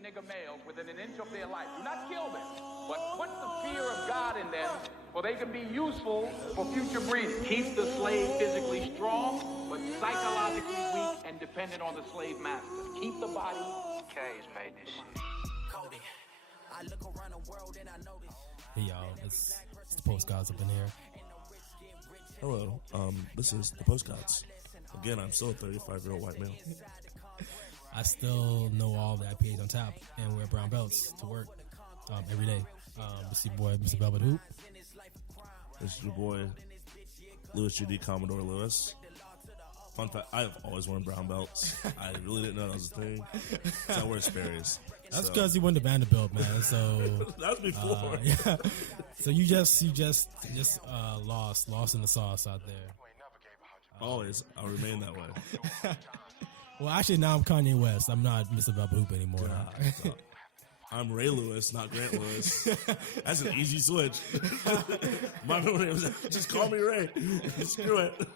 nigger males within an inch of their life. Do not kill them, but put the fear of God in them, for they can be useful for future breeding. Keep the slave physically strong, but psychologically weak and dependent on the slave master. Keep the body. K's made this shit. I look around the world and I notice. Hey y'all, it's the Postcards up in here. Hello, this is the Postcards. Again, I'm still a 35-year-old white male. I still know all the IPAs on tap and wear brown belts to work every day. This is your boy, Mr. Velvet Hoop. This is your boy, Louis GD Commodore Lewis. Fun fact, I have always worn brown belts. I really didn't know that was a thing. So I wear Sperry's. That's because you went to Vanderbilt, man. So that was before. Yeah. So you just lost in the sauce out there. Always, I'll remain that way. Well, actually, now I'm Kanye West. I'm not Mr. Velvet Hoop anymore. God, I'm Ray Lewis, not Grant Lewis. That's an easy switch. My middle name is just call me Ray. Screw it.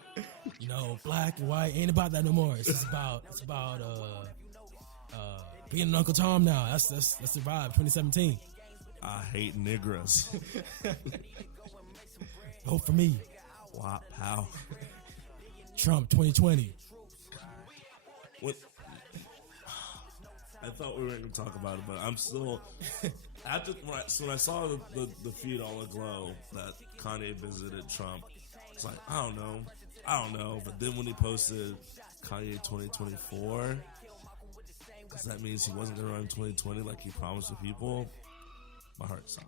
You know, black and white ain't about that no more. It's about being an Uncle Tom now. That's the vibe. 2017. I hate niggas. Vote for me. Wow, how? Trump 2020. What? I thought we weren't going to talk about it, but I'm still. After when I saw the feed all aglow that Kanye visited Trump, it's like I don't know. But then when he posted Kanye 2024, because that means he wasn't going to run in 2020 like he promised the people, my heart sunk.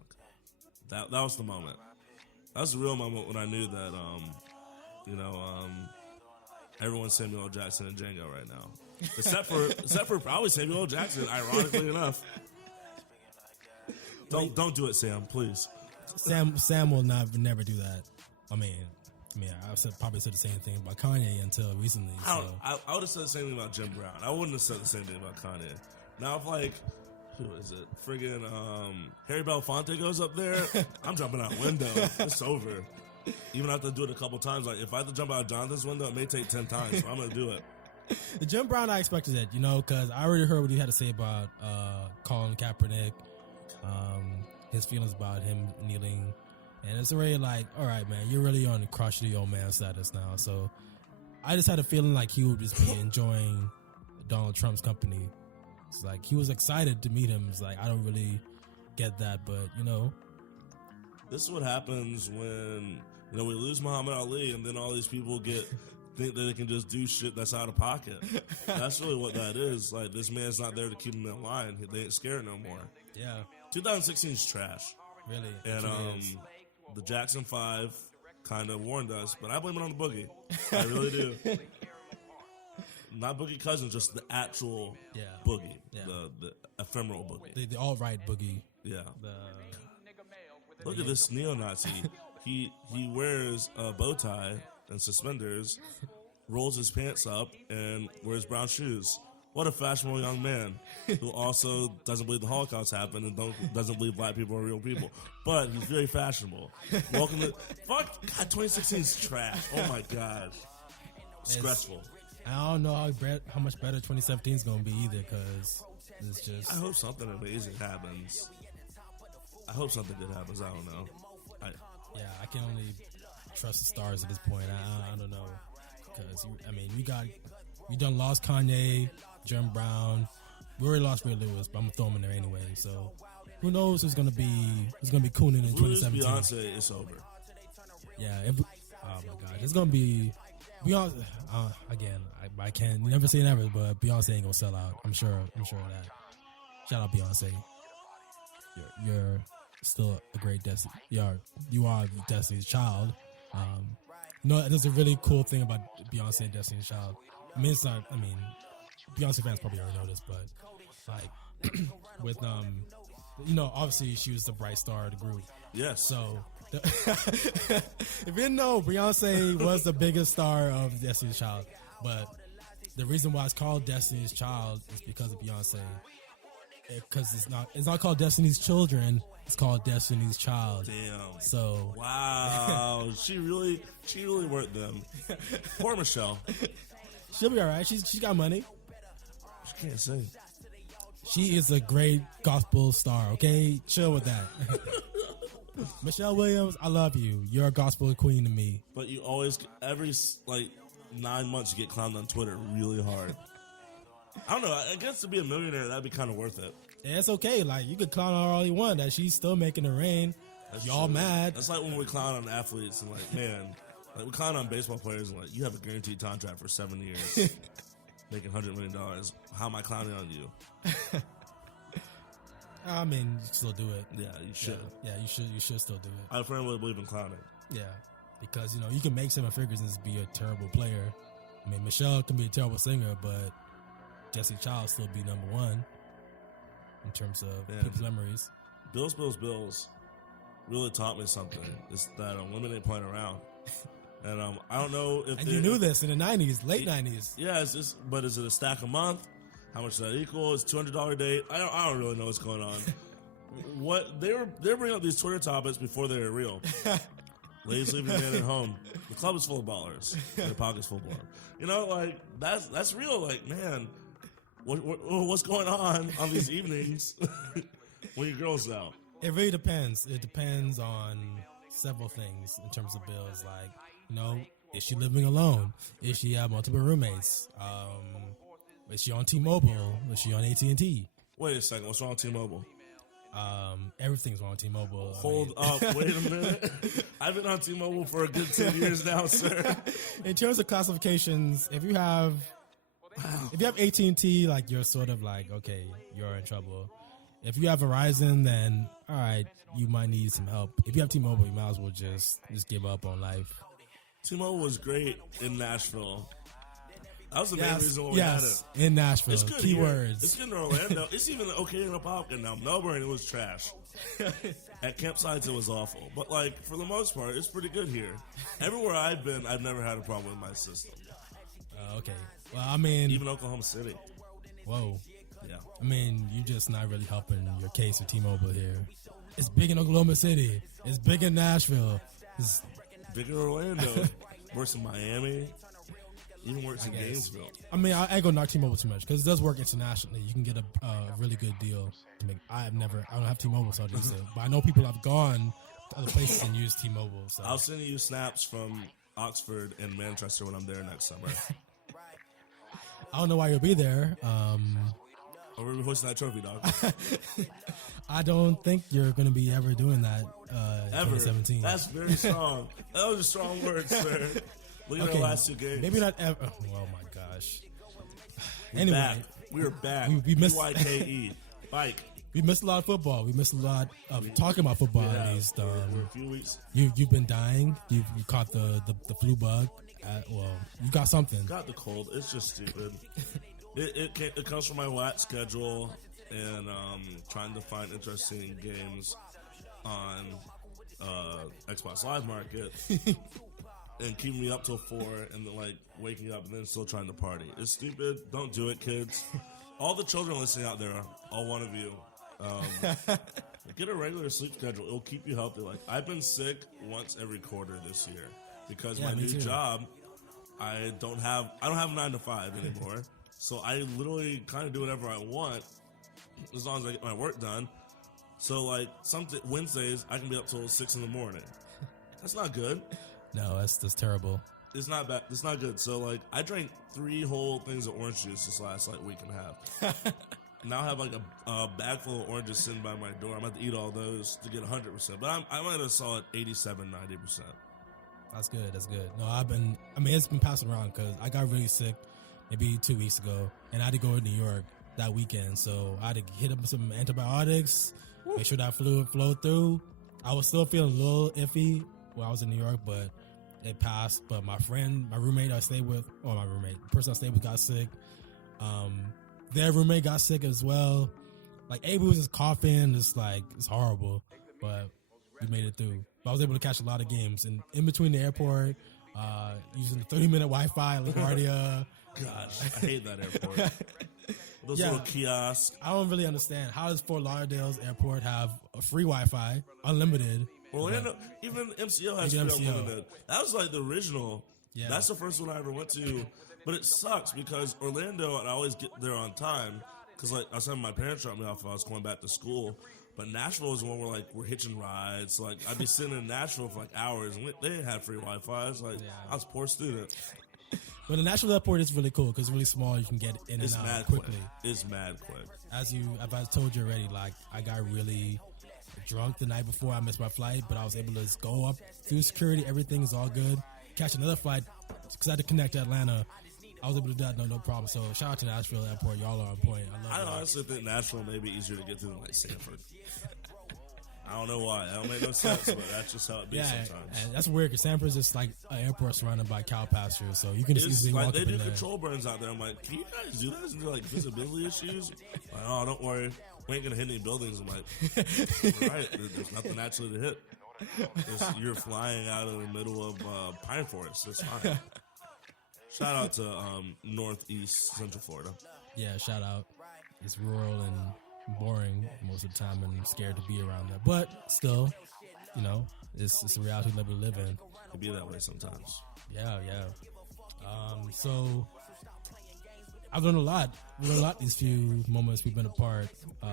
That was the moment. That was the real moment when I knew that everyone's Samuel L. Jackson and Django right now. Except for probably Samuel L. Jackson, ironically enough. Don't do it, Sam, please. Sam will never do that. I mean, probably said the same thing about Kanye until recently. So. I would have said the same thing about Jim Brown. I wouldn't have said the same thing about Kanye. Now if like, who is it? Friggin' Harry Belafonte goes up there, I'm jumping out window. It's over. Even after I do it a couple times, like if I have to jump out Jonathan's window, it may take 10 times, so I'm gonna do it. The Jim Brown, I expected it, because I already heard what he had to say about Colin Kaepernick, his feelings about him kneeling, and it's already like, all right, man, you're really on the crotchety old man status now. So I just had a feeling like he would just be enjoying Donald Trump's company. It's like he was excited to meet him. It's like I don't really get that, but this is what happens when we lose Muhammad Ali, and then all these people think that they can just do shit that's out of pocket. That's really what that is. Like, this man's not there to keep him in line. They ain't scared no more. Yeah. 2016 is trash. Really? And the Jackson 5 kind of warned us, but I blame it on the Boogie. I really do. Not Boogie Cousins, just the actual Boogie. Yeah. The ephemeral Boogie. The alt-right Boogie. Yeah. Look at this neo-Nazi. He wears a bow tie and suspenders, rolls his pants up, and wears brown shoes. What a fashionable young man who also doesn't believe the Holocaust happened and doesn't believe black people are real people. But he's very fashionable. Welcome to... Fuck! God, 2016 is trash. Oh my God. Stressful. I don't know how much better 2017 is going to be either, because it's just... I hope something amazing happens. I hope something good happens. I don't know. I can only trust the stars at this point. I don't know, because we done lost Kanye, Jim Brown. We already lost Ray Lewis, but I'm gonna throw him in there anyway. So who knows who's gonna be cooning in 2017? Beyonce, it's over. Yeah. Oh my God, it's gonna be Beyonce. Again, I can never say never, but Beyonce ain't gonna sell out. I'm sure of that. Shout out Beyonce. You're still a great Destiny. You are Destiny's Child. There's a really cool thing about Beyonce and Destiny's Child. It's not. Beyonce fans probably already know this, but like with obviously she was the bright star of the group. Yes. So if you didn't know, Beyonce was the biggest star of Destiny's Child, but the reason why it's called Destiny's Child is because of Beyonce. Because it's not called Destiny's Children, it's called Destiny's Child. Damn. So wow, she really worked them. Poor Michelle. She'll be all right. She got money. She can't sing. She is a great gospel star. Okay, chill with that. Michelle Williams, I love you. You're a gospel queen to me. But you always, every like 9 months, you get clowned on Twitter really hard. I don't know. I guess to be a millionaire, that'd be kind of worth it. Yeah, it's okay. Like, you could clown her all you want. That she's still making it rain. That's Y'all true. mad. That's like when we clown on athletes and like, man, like we clown on baseball players and like, you have a guaranteed contract for 7 years, making $100 million. How am I clowning on you? I mean, you can still do it. Yeah, you should. Yeah, you should. You should still do it. I firmly believe in clowning. Yeah, because you can make 7 figures and just be a terrible player. I mean, Michelle can be a terrible singer, but Jesse Child still be number one in terms of people's memories. Bills really taught me something. It's that women ain't playing around. And I don't know if and you knew this in the 90s, late 90s. Yeah, but is it a stack a month? How much does that equal? It's $200 a day. I don't really know what's going on. What they're bringing up these Twitter topics before they were real. Ladies leaving men at home. The club is full of ballers. Their pocket's full of ballers. Like that's real. Like, man, what's going on these evenings when your girl's out? It really depends. It depends on several things in terms of bills. Like, is she living alone? Is she have multiple roommates? Is she on T-Mobile? Is she on AT&T? Wait a second. What's wrong with T-Mobile? Everything's on T-Mobile. Hold up. Wait a minute. I've been on T-Mobile for a good 10 years now, sir. In terms of classifications, if you have AT&T, like, you're sort of like, okay, you're in trouble. If you have Verizon, then all right, you might need some help. If you have T-Mobile, you might as well just give up on life. T-Mobile was great in Nashville. That was the main reason why we had it. In Nashville. It's good Keywords. Here. It's good in Orlando. It's even okay in Apopka. Now, Melbourne, it was trash. At campsites, it was awful. But, like, for the most part, it's pretty good here. Everywhere I've been, I've never had a problem with my system. Okay. Well, I mean... Even Oklahoma City. Whoa. Yeah. I mean, you're just not really helping your case with T-Mobile here. It's big in Oklahoma City. It's big in Nashville. It's big in Orlando. Worse in Miami. Even works in Gainesville. I mean, I ain't gonna knock T-Mobile too much because it does work internationally. You can get a really good deal. I don't have T-Mobile, so I just say. But I know people have gone to other places and used T-Mobile. So I'll send you snaps from Oxford and Manchester when I'm there next summer. I don't know why you'll be there. We're hoisting that trophy, dog. I don't think you're gonna be ever doing that. Ever. 2017. That's very strong. That was a strong word, sir. Look at our last 2 games. Maybe not ever. Oh my gosh. We're back. We missed BYKE. Bike. We missed a lot of football. We missed a lot of talking about football at least. For a few weeks. You've been dying. You caught the flu bug. You got something. Got the cold. It's just stupid. It comes from my whack schedule and trying to find interesting games on Xbox Live Market. And keeping me up till 4 and then like waking up and then still trying to party. It's stupid. Don't do it, kids. All the children listening out there, all one of you, get a regular sleep schedule. It'll keep you healthy. Like, I've been sick once every quarter this year because my new job, I don't have a 9 to 5 anymore. So I literally kind of do whatever I want as long as I get my work done. So like Wednesdays, I can be up till 6 in the morning. That's not good. No, that's terrible. It's not bad. It's not good. So, like, I drank 3 whole things of orange juice this last, week and a half. Now I have, a bag full of oranges sitting by my door. I'm going to eat all those to get 100%. But I'm at a solid 87, 90%. That's good. That's good. No, it's been passing around because I got really sick maybe 2 weeks ago. And I had to go to New York that weekend. So I had to hit up some antibiotics, make sure that fluid flowed through. I was still feeling a little iffy when I was in New York, but it passed. But my roommate I stayed with, the person I stayed with got sick. Their roommate got sick as well. Like, Abe was just coughing. It's horrible, but we made it through. But I was able to catch a lot of games. And in between the airport, using the 30-minute Wi-Fi, LaGuardia. Gosh, I hate that airport. Those little kiosks. I don't really understand. How does Fort Lauderdale's airport have a free Wi-Fi, unlimited? Orlando, even MCO has free unlimited. That was the original. Yeah. That's the first one I ever went to. But it sucks because Orlando, and I always get there on time, because like I was saying, my parents dropped me off if I was going back to school. But Nashville was one where like we're hitching rides. So, like I'd be sitting in Nashville for like hours, and they didn't have free Wi-Fi. It's like I was a poor student. But the Nashville airport is really cool because it's really small. You can get in It's and out mad quickly. quick. It's mad quick. As I told you already, like I got really drunk the night before I missed my flight, but I was able to just go up through security. Everything is all good. Catch another flight because I had to connect to Atlanta. I was able to do that no problem. So shout out to Nashville airport. Y'all are on point. I love it. honestly think Nashville may be easier to get to than like Sanford. I don't know why. That don't make no sense, but that's just how it be sometimes. And that's weird because Sanford's just like an airport surrounded by cow pastures, so you can just easily walk they up in do there. control burns out there. I'm like, can you guys do this? And they're like visibility issues. Like, oh, don't worry, we ain't gonna hit any buildings. I'm like, right, there's nothing actually to hit. You're flying out of the middle of pine forest. It's fine. Shout out to Northeast Central Florida. Yeah, shout out. It's rural and boring most of the time, and I'm scared to be around there. But still, you know, it's a reality that we live in. It be that way sometimes. Yeah. So I've learned a lot. We learned a lot these few moments we've been apart.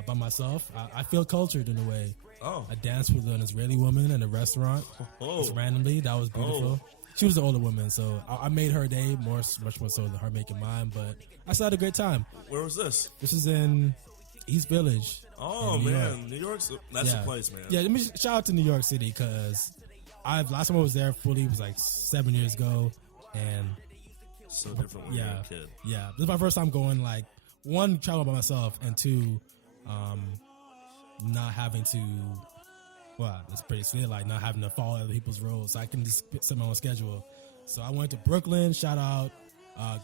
By myself, I feel cultured in a way. Oh, I danced with an Israeli woman in a restaurant. Just randomly. That was beautiful. She was the older woman, so I made her day much more so than her making mine. But I still had a great time. where was this? This is in East Village. Oh in New man, York. New York's that's the place, man. Yeah, let me shout out to New York City because last time I was there fully was like 7 years ago, and So different when you're a kid. yeah, this is my first time going like one travel by myself, and two, not having to. Well, it's pretty sweet, like not having to follow other people's roads. So I can just set my own schedule. So I went to Brooklyn, shout out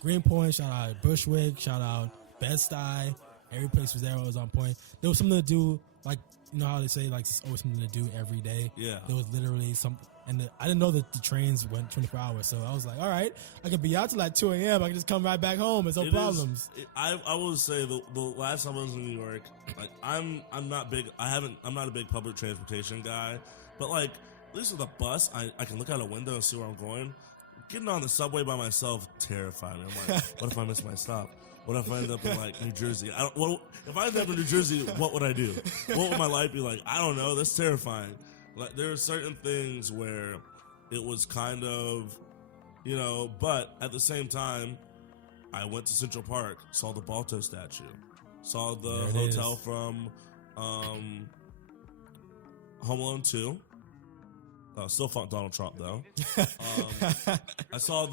Greenpoint, shout out Bushwick, shout out Bed-Stuy. Every place was there, it was on point. There was something to do, like, you know how they say, like, there's always something to do every day. Yeah. There was literally something, and I didn't know that the trains went 24 hours. So I was like, all right, I could be out till like 2 a.m. I can just come right back home. There's no problems. I will say the last time I was in New York, like I'm not big. I'm not a big public transportation guy, but like at least with a bus, I can look out a window and see where I'm going. Getting on the subway by myself terrified me. I'm like, what if I miss my stop? What if I end up in like New Jersey? If I end up in New Jersey, what would I do? What would my life be like? I don't know. That's terrifying. Like there are certain things where it was kind of, you know, but at the same time, I went to Central Park, saw the Balto statue, saw the hotel from Home Alone 2. Still fought Donald Trump though. I saw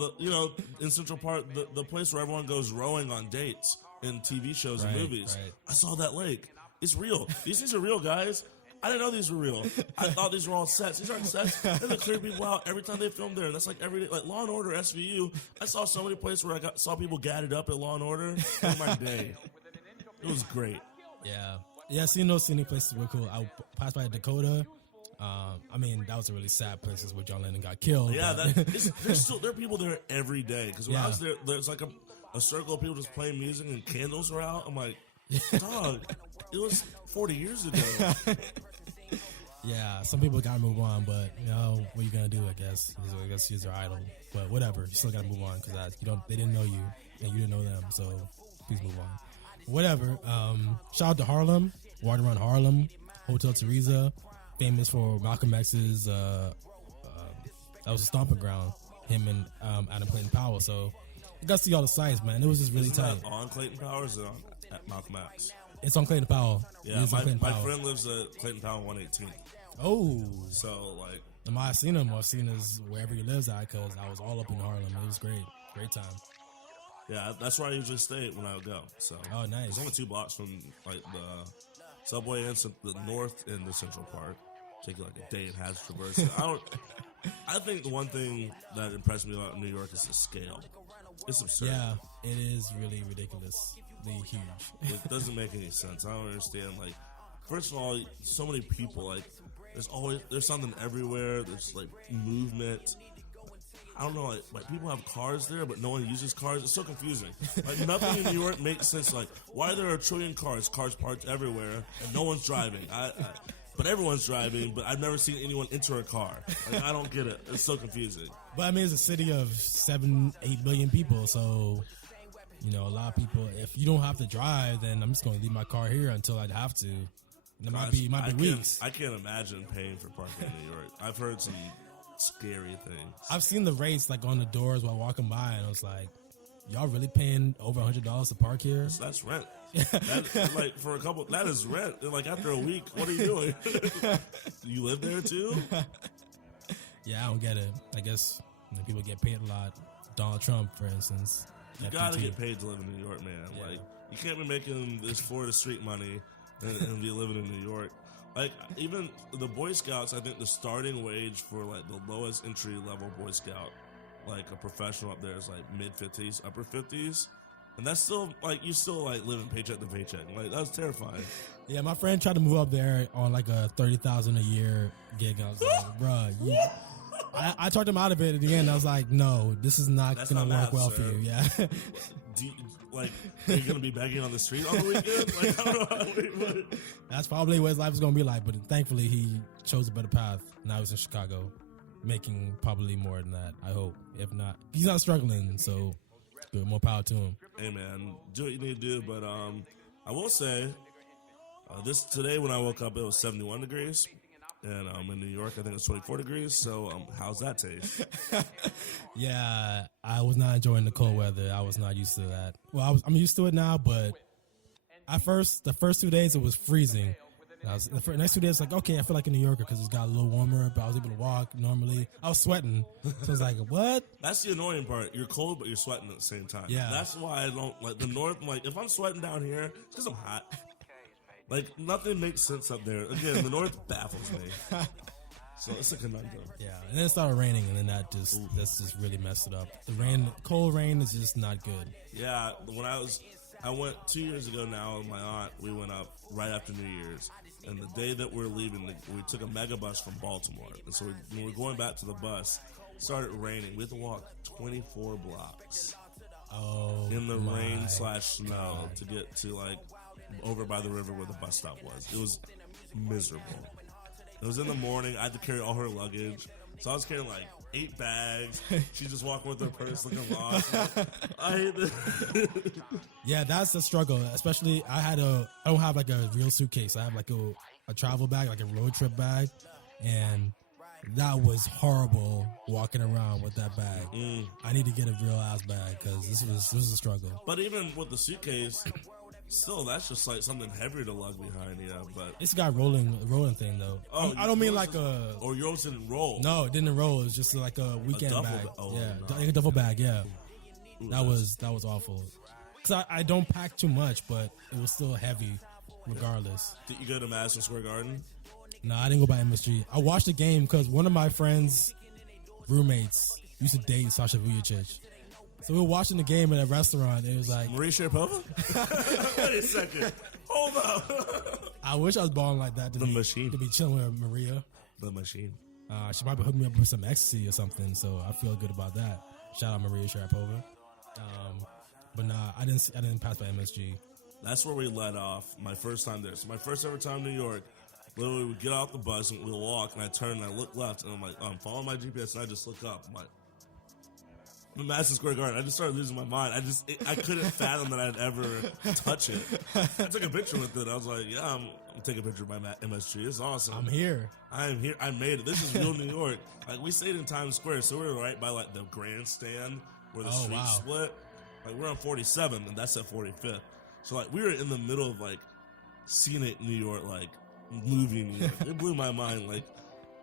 in Central Park, the place where everyone goes rowing on dates in TV shows and movies. Right. I saw that lake. It's real. These things are real, guys. I didn't know these were real. I thought these were all sets. These aren't sets. And they clear people out every time they film there. And that's like every day. Like Law and Order, SVU. I saw so many places where saw people gadded up at Law and Order. In my day. It was great. Yeah, seeing those scenic places were cool. I passed by Dakota. I mean, that was a really sad place where John Lennon got killed. Yeah, there are people there every day. Because when I was there, there's like a circle of people just playing music and candles are out. I'm like, dog, it was 40 years ago. Yeah, some people gotta move on, but you know what you gonna do? I guess he's their idol. But whatever, you still gotta move on because they didn't know you and you didn't know them. So please move on. Whatever. Shout out to Harlem, walking around Harlem, Hotel Teresa, famous for Malcolm X's. That was a stomping ground. Him and Adam Clayton Powell. So you got to see all the sights, man. It was just really tight. On Clayton Powell or is it on at Malcolm X? It's on Clayton Powell. Yeah, my friend lives at Clayton Powell 118. Oh, so like, I might have seen him or seen his wherever he lives at because I was all up in Harlem. It was great time. Yeah, that's where I usually stay when I would go. So oh, nice. It's only 2 blocks from like the subway and the north and the Central Park. Take like a day and a half to traverse it. I think the one thing that impressed me about New York is the scale. It's absurd. Yeah, it is really ridiculously huge. It doesn't make any sense. I don't understand. Like, first of all, so many people. Like, there's something everywhere. There's like movement. I don't know. Like people have cars there, but no one uses cars. It's so confusing. Like nothing in New York makes sense. Like why there are a trillion cars parked everywhere, and no one's driving. But everyone's driving, but I've never seen anyone enter a car. Like, I don't get it. It's so confusing. But I mean, it's a city of 7-8 million people, so You know, a lot of people, if you don't have to drive, then I'm just going to leave my car here until I'd have to. And it might be weeks. I can't imagine paying for parking in New York. I've heard some scary things. I've seen the rates like on the doors while walking by, and I was like, y'all really paying over $100 to park here? So that's rent. Like for a couple, that is rent. Like after a week, what are you doing? You live there too? Yeah, I don't get it. I guess people get paid a lot. Donald Trump, for instance. You gotta get paid to live in New York, man. Yeah. Like you can't be making this Florida street money and be living in New York. Like even the Boy Scouts, I think the starting wage for like the lowest entry level Boy Scout, like a professional up there, is like mid-50s, upper 50s, and that's still like you still like living paycheck to paycheck. Like that's terrifying. Yeah, my friend tried to move up there on like a $30,000 a year gig. I was like, bruh, I talked him out of it at the end. I was like, no, this is not going to work well for you. Yeah. Like, are you going to be begging on the street on the weekend? Like, I don't know. That's probably what his life is going to be like. But thankfully, he chose a better path. Now he's in Chicago, making probably more than that, I hope. If not, he's not struggling. So, good, more power to him. Hey, man, do what you need to do. But I will say, today when I woke up, it was 71 degrees. And in New York, I think it's 24 degrees. So how's that taste? Yeah, I was not enjoying the cold weather. I was not used to that. Well, I'm used to it now, but the first 2 days, it was freezing. The next 2 days, like, okay, I feel like a New Yorker because it got a little warmer, but I was able to walk normally. I was sweating. So I was like, what? That's the annoying part. You're cold, but you're sweating at the same time. Yeah. That's why I don't like the North. Like, if I'm sweating down here, it's because I'm hot. Like, nothing makes sense up there. Again, the North baffles me. So it's a conundrum. Yeah, and then it started raining, and then that's just really messed it up. Cold rain is just not good. Yeah, I went 2 years ago now with my aunt. We went up right after New Year's. And the day that we're leaving, we took a mega bus from Baltimore. And so when we're going back to the bus, it started raining. We had to walk 24 blocks in the rain/snow to get to, like, over by the river where the bus stop was. It was miserable. It was in the morning. I had to carry all her luggage. So I was carrying like 8 bags. She's just walking with her purse looking lost. I hate this. Yeah, that's the struggle. Especially I don't have like a real suitcase. I have like a travel bag, like a road trip bag. And that was horrible walking around with that bag. I need to get a real ass bag because this was a struggle. But even with the suitcase, still, that's just like something heavier to lug behind, yeah. But it's got rolling thing though. Oh, I don't mean like a. Or yours didn't roll. No, it didn't roll. It was just like a weekend bag. Yeah, no. like a duffel bag. Yeah, that was awful. Cause I don't pack too much, but it was still heavy, regardless. Did you go to Madison Square Garden? No, I didn't go by MSG. I watched the game because one of my friends' roommates used to date Sasha Vujicic. So we were watching the game at a restaurant. And it was like Maria Sharapova. Wait a second. Hold up. I wish I was balling like that. To be chilling with Maria. The machine. She might be hooking me up with some ecstasy or something. So I feel good about that. Shout out Maria Sharapova. But nah, I didn't pass by MSG. That's where we let off my first time there. So my first ever time in New York. Literally, we get off the bus and we'll walk, and I turn and I look left, and I'm like, I'm following my GPS, and I just look up. I'm like, Madison Square Garden. I just started losing my mind. I couldn't fathom that I'd ever touch it. I took a picture with it. I was like, yeah, I'm taking a picture of my MSG. It's awesome. I'm here. I am here. I made it. This is real New York. Like, we stayed in Times Square, so we were right by like the grandstand where the streets split. Like, we're on 47th, and that's at 45th. So like, we were in the middle of like scenic New York, like movie New York. It blew my mind. Like,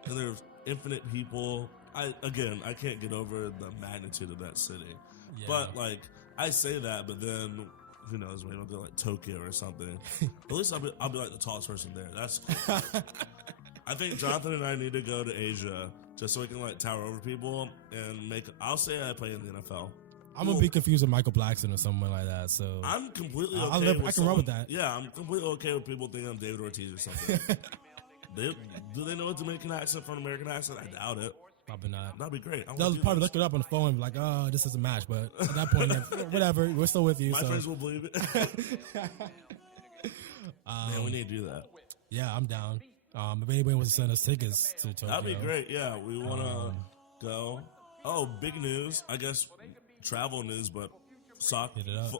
and there's infinite people. I can't get over the magnitude of that city. Yeah. But like, I say that, but then who knows? Maybe I'll go like Tokyo or something. At least I'll be like the tallest person there. That's cool. I think Jonathan and I need to go to Asia just so we can like tower over people and I'll say I play in the NFL. I'm gonna be confused with Michael Blackson or someone like that. So I'm completely okay. I can run with that. Yeah, I'm completely okay with people thinking I'm David Ortiz or something. Do they know a Dominican accent from an American accent? I doubt it. Probably not. That'd be great. They'll probably look it up on the phone and be like, oh, this is a match. But at that point, whatever, we're still with you. My friends will believe it. Man, we need to do that. Yeah, I'm down. If anybody wants to send us tickets to Tokyo. That'd be great. Yeah, we want to go. Oh, big news. I guess travel news, but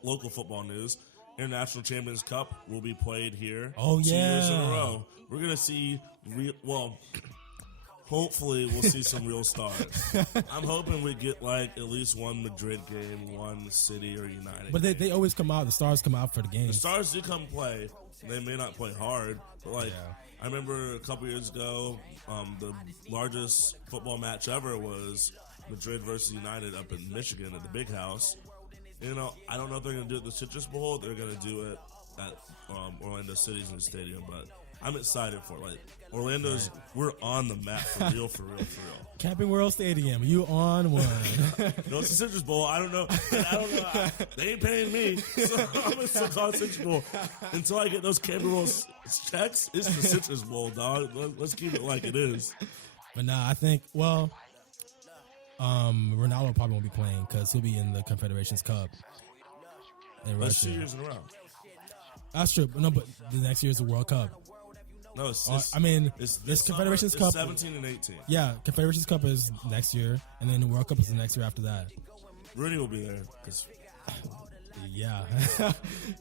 local football news. International Champions Cup will be played here. Oh, 2 years in a yeah. row. We're gonna see hopefully we'll see some real stars. I'm hoping we get like at least one Madrid game, one City or United. But they always come out. The stars come out for the games. The stars do come play. They may not play hard, but like I remember a couple years ago, the largest football match ever was Madrid versus United up in Michigan at the Big House. You know, I don't know if they're going to do it at the Citrus Bowl. They're going to do it at Orlando City's new stadium, but I'm excited for it. Like Orlando's, we're on the map for real. Camping World Stadium, you on one? No, it's the Citrus Bowl. I don't know. They ain't paying me, so I'm gonna still call it Citrus Bowl until I get those Camping World checks. It's the Citrus Bowl, dog. Let's keep it like it is. But nah, I think Ronaldo probably won't be playing because he'll be in the Confederations Cup in That's Russia. 2 years in a row. That's true. But no, but the next year is the World Cup. No, it's this Confederations summer, Cup. it's 17 and 18. Yeah, Confederations Cup is next year, and then the World Cup is the next year after that. Rooney will be there because yeah,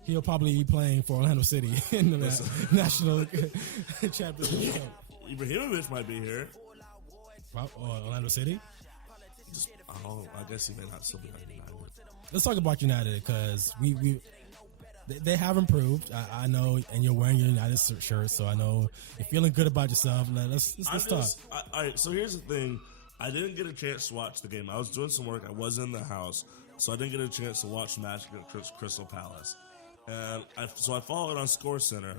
he'll probably be playing for Orlando City in the national championship. Ibrahimovic might be here. Orlando City. I guess he may not still be on United. Let's talk about United because they have improved. I know, and you're wearing your United shirt, so I know you're feeling good about yourself. Let's talk. All right, so here's the thing. I didn't get a chance to watch the game. I was doing some work. I was in the house, so I didn't get a chance to watch the match against Crystal Palace. And so I followed on Score Center.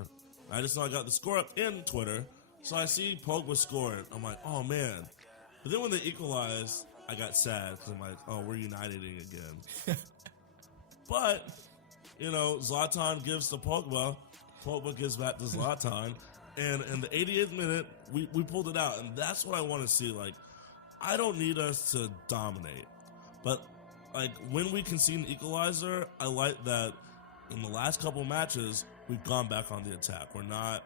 I just know I got the score up in Twitter, so I see Pogba scored. I'm like, oh, man. But then when they equalized, I got sad because I'm like, oh, we're Uniteding again. But, you know, Zlatan gives to Pogba. Pogba gives back to Zlatan. And in the 88th minute, we pulled it out. And that's what I want to see. Like, I don't need us to dominate. But, like, when we concede an equalizer, I like that in the last couple matches, we've gone back on the attack. We're not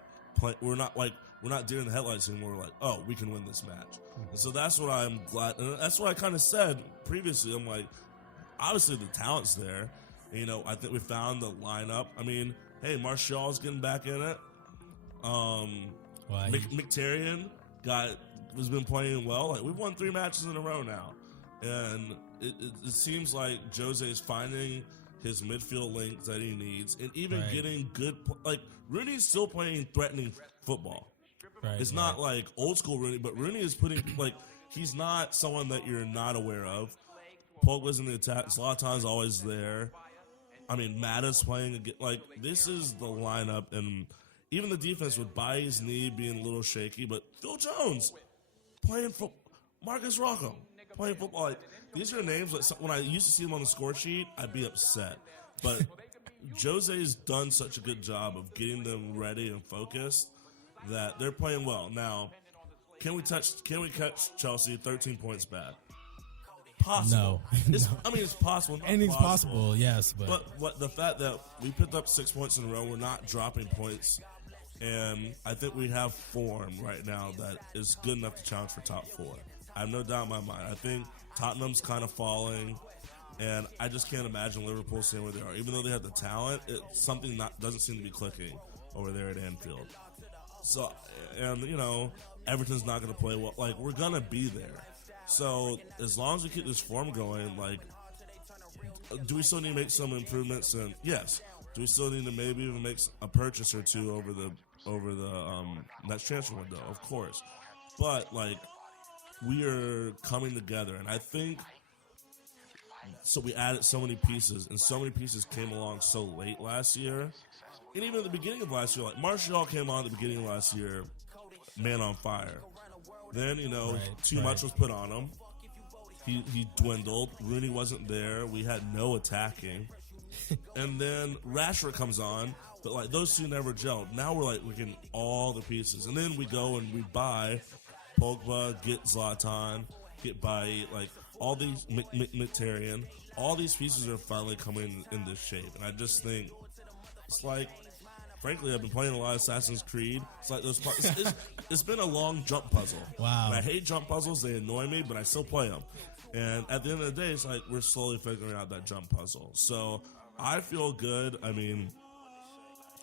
deer in the headlights anymore. We're like, oh, we can win this match. And so that's what I'm glad. And that's what I kind of said previously. I'm like, obviously the talent's there. You know, I think we found the lineup. I mean, hey, Martial's getting back in it. Mkhitaryan has been playing well. Like, we've won 3 matches in a row now. And it seems like Jose is finding his midfield link that he needs, and even getting good. Like, Rooney's still playing threatening football. It's not like old school Rooney, but Rooney is putting, like, he's not someone that you're not aware of. Pogba's in the attack. Zlatan's always there. I mean, Mata's playing again. Like, this is the lineup, and even the defense with Bailly's knee being a little shaky, but Phil Jones playing football. Marcus Rocco playing football. Like, these are names that when I used to see them on the score sheet, I'd be upset. But Jose's done such a good job of getting them ready and focused that they're playing well. Now, can we catch Chelsea 13 points back? Possible. No. I mean, it's possible. Anything's possible, yes. But what the fact that we picked up 6 points in a row, we're not dropping points. And I think we have form right now that is good enough to challenge for top 4. I have no doubt in my mind. I think Tottenham's kind of falling, and I just can't imagine Liverpool staying where they are. Even though they have the talent, something doesn't seem to be clicking over there at Anfield. So, and, you know, Everton's not going to play well. Like, we're going to be there. So, as long as we keep this form going, like, do we still need to make some improvements? And yes. Do we still need to maybe even make a purchase or two over the next transfer window? Of course. But, like, we are coming together, and I think so. We added so many pieces, and so many pieces came along so late last year, and even at the beginning of last year, like Martial came on at the beginning of last year, man on fire. Then, you know, too much was put on him. He dwindled. Rooney wasn't there. We had no attacking, and then Rashford comes on, but like those two never gelled. Now we're getting all the pieces, and then we go and we buy Pogba, get Zlatan, get Bailly, like all these Mkhitaryan, all these pieces are finally coming into shape. And I just think it's like, frankly, I've been playing a lot of Assassin's Creed. It's like those. It's been a long jump puzzle. Wow. And I hate jump puzzles; they annoy me, but I still play them. And at the end of the day, it's like we're slowly figuring out that jump puzzle. So I feel good. I mean,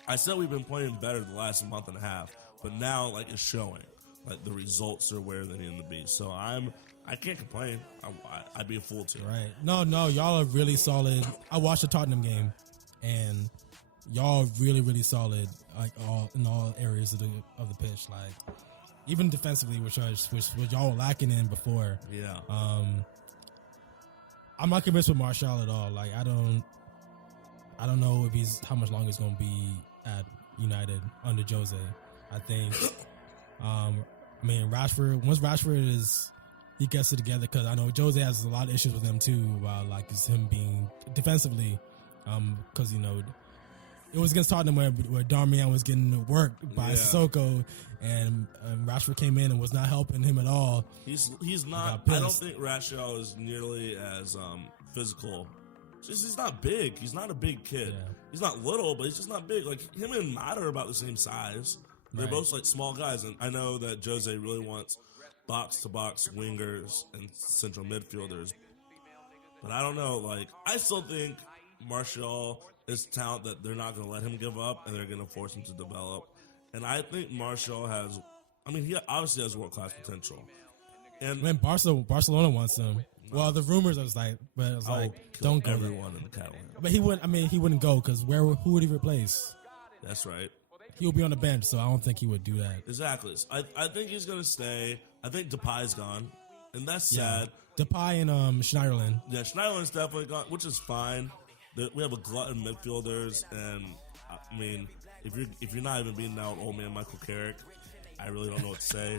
I said we've been playing better the last month and a half, but now like it's showing. Like the results are where they need to be. So I can't complain. I'd be a fool to. Right. No, y'all are really solid. I watched the Tottenham game, and y'all are really, really solid. Like in all areas of the pitch. Like even defensively, which y'all were lacking in before. Yeah. I'm not convinced with Martial at all. Like I don't know if how much longer he's going to be at United under Jose. I think. I mean, once Rashford he gets it together, because I know Jose has a lot of issues with him too, about like him being defensively, because it was against Tottenham where Darmian was getting worked by Sissoko, and Rashford came in and was not helping him at all. He's not. I don't think Rashford is nearly as physical. He's not big. He's not a big kid. Yeah. He's not little, but he's just not big. Like him and Mata are about the same size. They're both like small guys, and I know that Jose really wants box-to-box wingers and central midfielders. But I don't know. Like I still think Martial is talent that they're not going to let him give up, and they're going to force him to develop. And I think Martial has. I mean, he obviously has world-class potential. And when Barcelona wants him. Well, the rumors was like, but it was like, don't go. Everyone in the Catalan. But he wouldn't. I mean, he wouldn't go because who would he replace? That's right. He would be on the bench, so I don't think he would do that. Exactly. I think he's going to stay. I think Depay's gone, and that's sad. Depay and Schneiderlin. Yeah, Schneiderlin's definitely gone, which is fine. We have a glut of midfielders, and I mean, if you're not even beating out old man Michael Carrick, I really don't know what to say.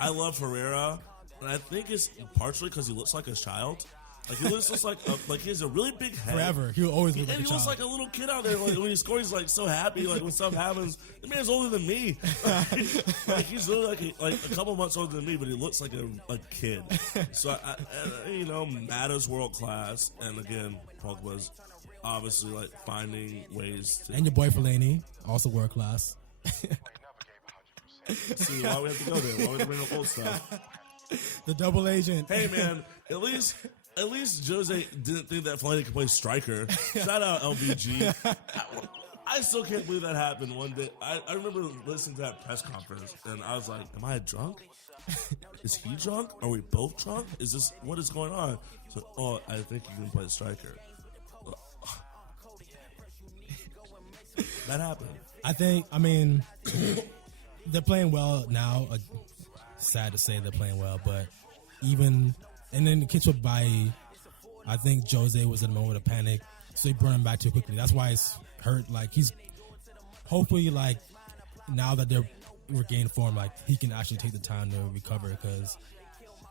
I love Herrera, and I think it's partially because he looks like a child. Like he looks like he has a really big head. Forever, he will always look like a child. He looks like a little kid out there. Like when he scores, he's like so happy. Like when stuff happens, the man's older than me. Like he's literally like a couple months older than me, but he looks like a kid. So Mata's world class, and again, Pogba's obviously like finding ways to. And your boy Fellaini, also world class. See why we have to go there? Why we have to bring up old stuff? The double agent. Hey man, at least Jose didn't think that Fellaini could play striker. Shout out LBG. I still can't believe that happened one day. I remember listening to that press conference, and I was like, am I drunk? Is he drunk? Are we both drunk? What is going on? So, I think you can play striker. That happened. I mean, they're playing well now. Sad to say they're playing well, but and then the kids were by. I think Jose was in a moment of panic, so he brought him back too quickly. That's why it's hurt. Like he's hopefully like now that they're regained form, like he can actually take the time to recover. Because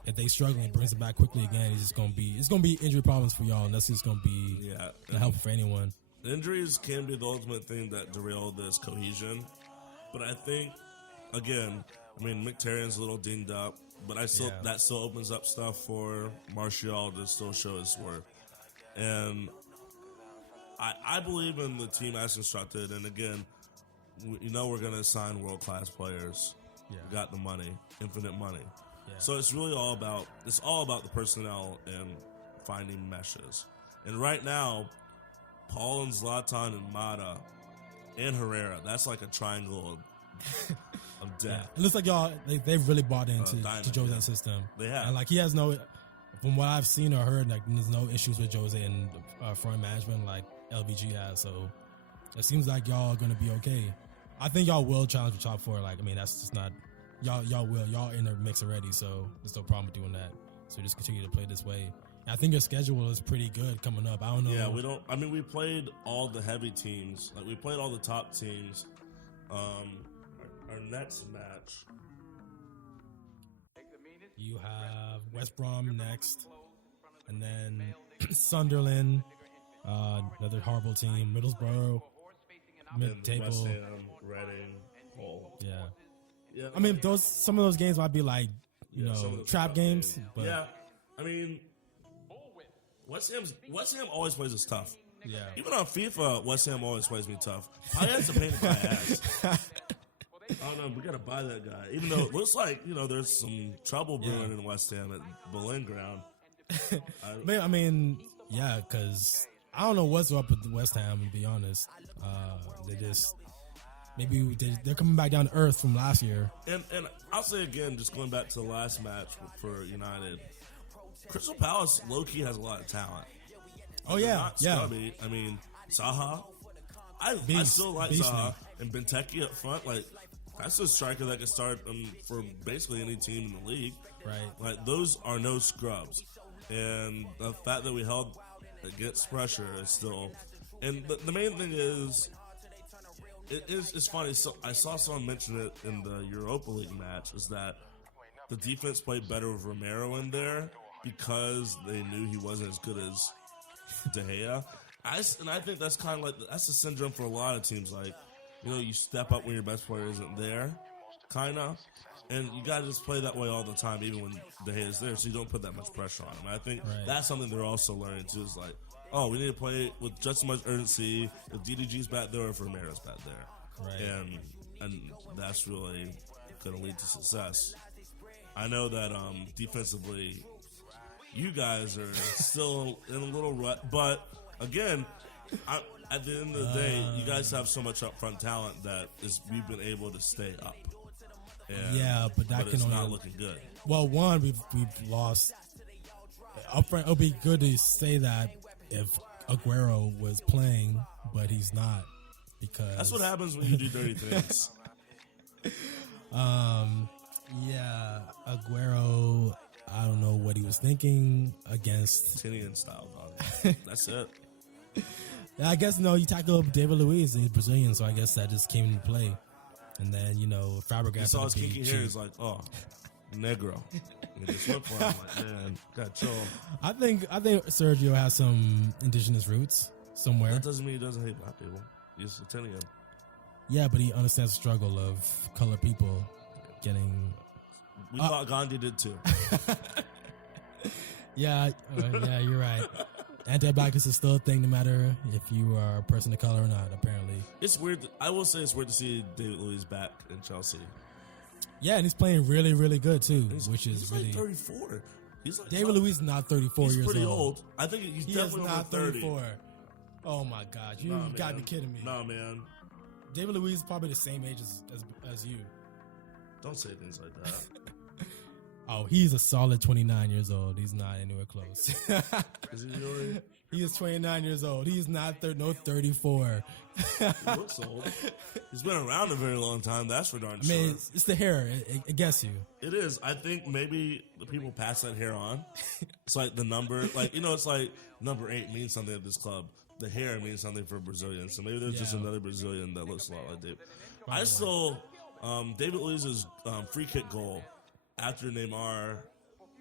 if they struggle and brings it back quickly again, it's gonna be injury problems for y'all, and that's just gonna be not helpful for anyone. Injuries can be the ultimate thing that derail this cohesion, but I think again, I mean Mkhitaryan's a little dinged up. But that still opens up stuff for Martial to still show his worth. And I believe in the team as constructed. And again, we're going to sign world-class players. Yeah. We got the money, infinite money. Yeah. So it's really all about the personnel and finding meshes. And right now, Paul and Zlatan and Mata and Herrera, that's like a triangle of death. Yeah. It looks like y'all they've really bought into Jose's system. They have. And like he has no, from what I've seen or heard, like there's no issues with Jose and front management like LVG has. So it seems like y'all are gonna be okay. I think y'all will challenge the top four. Like I mean that's just not y'all will. Y'all in the mix already, so there's no problem with doing that. So just continue to play this way. And I think your schedule is pretty good coming up. I don't know. Yeah, we played all the heavy teams. Like we played all the top teams. Our next match, you have West Brom next, and then Sunderland, another horrible team, Middlesbrough, mid-table. West Ham, Reading, Hull. Yeah. I mean, some of those games might be like trap games, but I mean, West Ham always plays us tough. Yeah. Even on FIFA, West Ham always plays me tough. Payet's a pain in my ass. don't know. We got to buy that guy. Even though it looks like, there's some trouble brewing in West Ham at Boleyn Ground. I mean, yeah, because I don't know what's up with West Ham, to be honest. They just, maybe they're coming back down to earth from last year. And I'll say again, just going back to the last match for United, Crystal Palace low-key has a lot of talent. Oh, yeah. Not scrubby. I mean, Zaha. I still like Zaha. And Benteke up front, like, that's a striker that can start for basically any team in the league. Right. Like, those are no scrubs. And the fact that we held against pressure is still... And the main thing is... It's funny. So I saw someone mention it in the Europa League match, is that the defense played better with Romero in there because they knew he wasn't as good as De Gea. And I think that's kind of like, that's the syndrome for a lot of teams. Like, you step up when your best player isn't there, kind of. And you got to just play that way all the time, even when De Gea is there, so you don't put that much pressure on him. And I think that's something they're also learning, too, is like, oh, we need to play with just as much urgency if DDG's back there or if Romero's back there. Right. And that's really going to lead to success. I know that defensively, you guys are still in a little rut, but again, at the end of the day, you guys have so much upfront talent that we've been able to stay up. And, but it's not looking good. Well, one, we've lost upfront. It'll be good to say that if Aguero was playing, but he's not, because that's what happens when you do dirty things. Aguero, I don't know what he was thinking against Tinian style, dog. That's it. I guess you tackle David Luiz, he's Brazilian, so I guess that just came into play. And then Fabregas. He saw his kinky hair. He's like, oh, negro. And he just went for him. Like, man, got chill. I think Sergio has some indigenous roots somewhere. That doesn't mean he doesn't hate black people. He's Italian. Yeah, but he understands the struggle of colored people getting. We thought Gandhi did too. Yeah, you're right. Anti-blackness is still a thing, no matter if you are a person of color or not. Apparently, it's weird. I will say it's weird to see David Luiz back in Chelsea. Yeah, and he's playing really, really good too, which is he's really. Like 34. He's like David Luiz is not 34 years old. He's pretty old. I think he's definitely over 30. 34. Oh my God, you gotta be kidding me. Nah, man. David Luiz is probably the same age as you. Don't say things like that. Oh, he's a solid 29 years old. He's not anywhere close. Is he really? He is 29 years old. He is not 34. He looks old. He's been around a very long time. That's for darn sure. I mean, it's the hair. It gets you. It is. I think maybe the people pass that hair on. It's like the number. Like, it's like number 8 means something at this club. The hair means something for Brazilians. So maybe there's just another Brazilian that looks a lot like David. I saw David Luiz's free kick goal after Neymar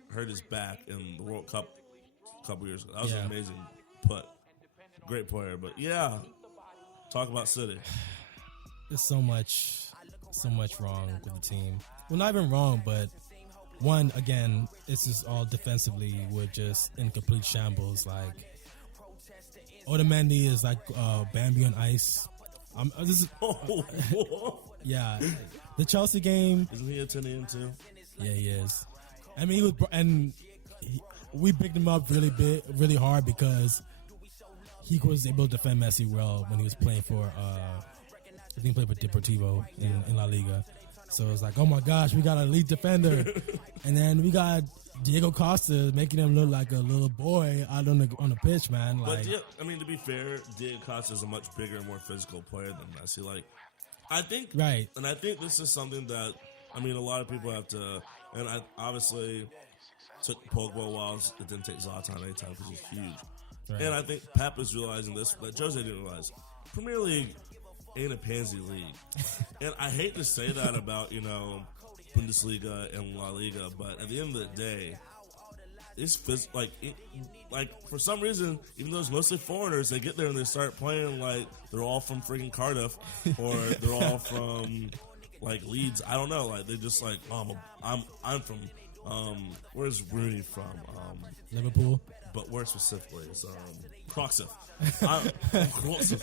hurt his back in the World Cup a couple years ago. That was an amazing put. Great player. But yeah, talk about City. There's so much wrong with the team. Well, not even wrong, but one, again, it's just all defensively. We're just in complete shambles. Like, Otamendi is like Bambi on ice. Yeah. The Chelsea game. Isn't he Italian too? Yeah, he is. I mean, we picked him up really hard because he was able to defend Messi well when he was playing for, I think he played for Deportivo in La Liga. So it's like, oh my gosh, we got an elite defender. And then we got Diego Costa making him look like a little boy out on the pitch, man. Like, but to be fair, Diego Costa is a much bigger and more physical player than Messi. Like, I think, right. And I think this is something that, a lot of people have to, and I obviously took Pogba a while. It didn't take Zlatan any time because he's huge. Right. And I think Pep is realizing this, but Jose didn't realize. Premier League ain't a pansy league. And I hate to say that about, Bundesliga and La Liga, but at the end of the day, it's like for some reason, even though it's mostly foreigners, they get there and they start playing like they're all from freaking Cardiff or they're all from like Leeds. I don't know. Like they just like, I'm from. Where's Rooney from? Liverpool. but more specifically, it's Croxif. Croxif.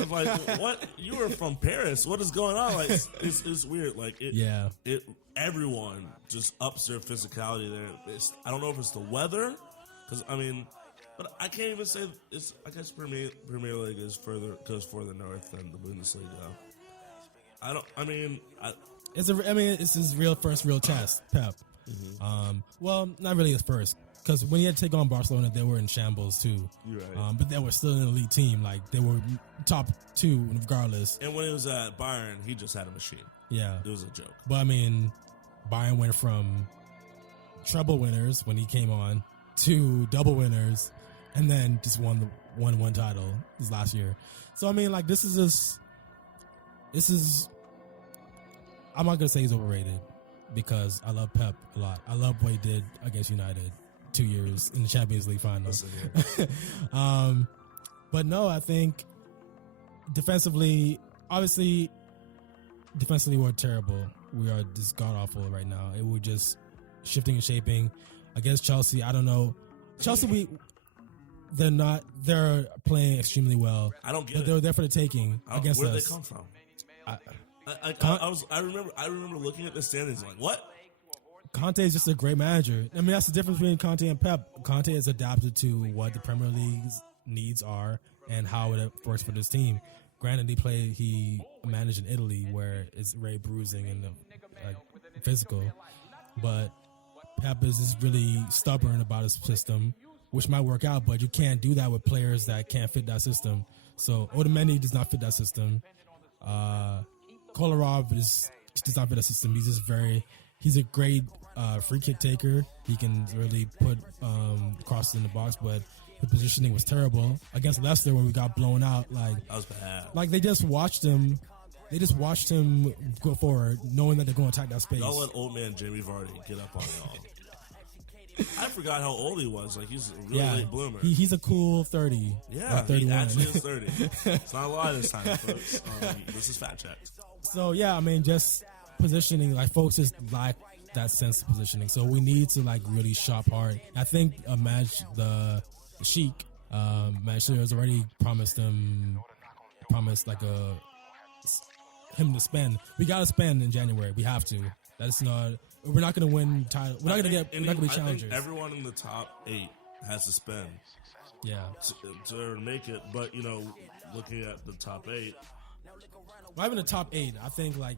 I'm like, what? You were from Paris. What is going on? Like, it's weird. Like, everyone just ups their physicality there. I don't know if it's the weather, because but I can't even say it's. I guess Premier League goes further north than the Bundesliga. It's his first real test, Pep. Mm-hmm. Well, not really his first, because when he had to take on Barcelona, they were in shambles too. You're right. But they were still an elite team. Like, they were top 2 regardless. And when he was at Bayern, he just had a machine. Yeah, it was a joke. But Bayern went from treble winners when he came on to double winners, and then just won one title this last year. So this is. I'm not gonna say he's overrated, because I love Pep a lot. I love what he did against United 2 years in the Champions League final. But no, I think defensively we're terrible. We are just god awful right now. We're just shifting and shaping. Against Chelsea, I don't know. Chelsea, they're playing extremely well. I don't get it. They're there for the taking against us. Where did they come from? I remember looking at the standings like, what? Conte is just a great manager. That's the difference between Conte and Pep. Conte has adapted to what the Premier League's needs are and how it works for this team. Granted, he managed in Italy, where it's very bruising and physical, but Pep is just really stubborn about his system, which might work out, but you can't do that with players that can't fit that system. So Otamendi does not fit that system. Kolarov does not fit that system. He's a great free kick taker. He can really put crosses in the box, but the positioning was terrible against Leicester when we got blown out. Like, that was bad. Like, they just watched him go forward, knowing that they're going to attack that space. Y'all let old man Jamie Vardy get up on y'all. I forgot how old he was. Like, he's a really late bloomer. He's a cool 30. Yeah, he actually is 30. It's not a lie this time, folks. This is fact checked. So, just positioning. Like, folks just lack that sense of positioning. So we need to really shop hard. I think the Sheik, Manchester has already promised him to spend. We got to spend in January. We have to. That's not. We're not going to win title. We're not going to be challengers. I think everyone in the top 8 has to spend. Yeah. To make it, but looking at the top 8. Not even the top 8. I think not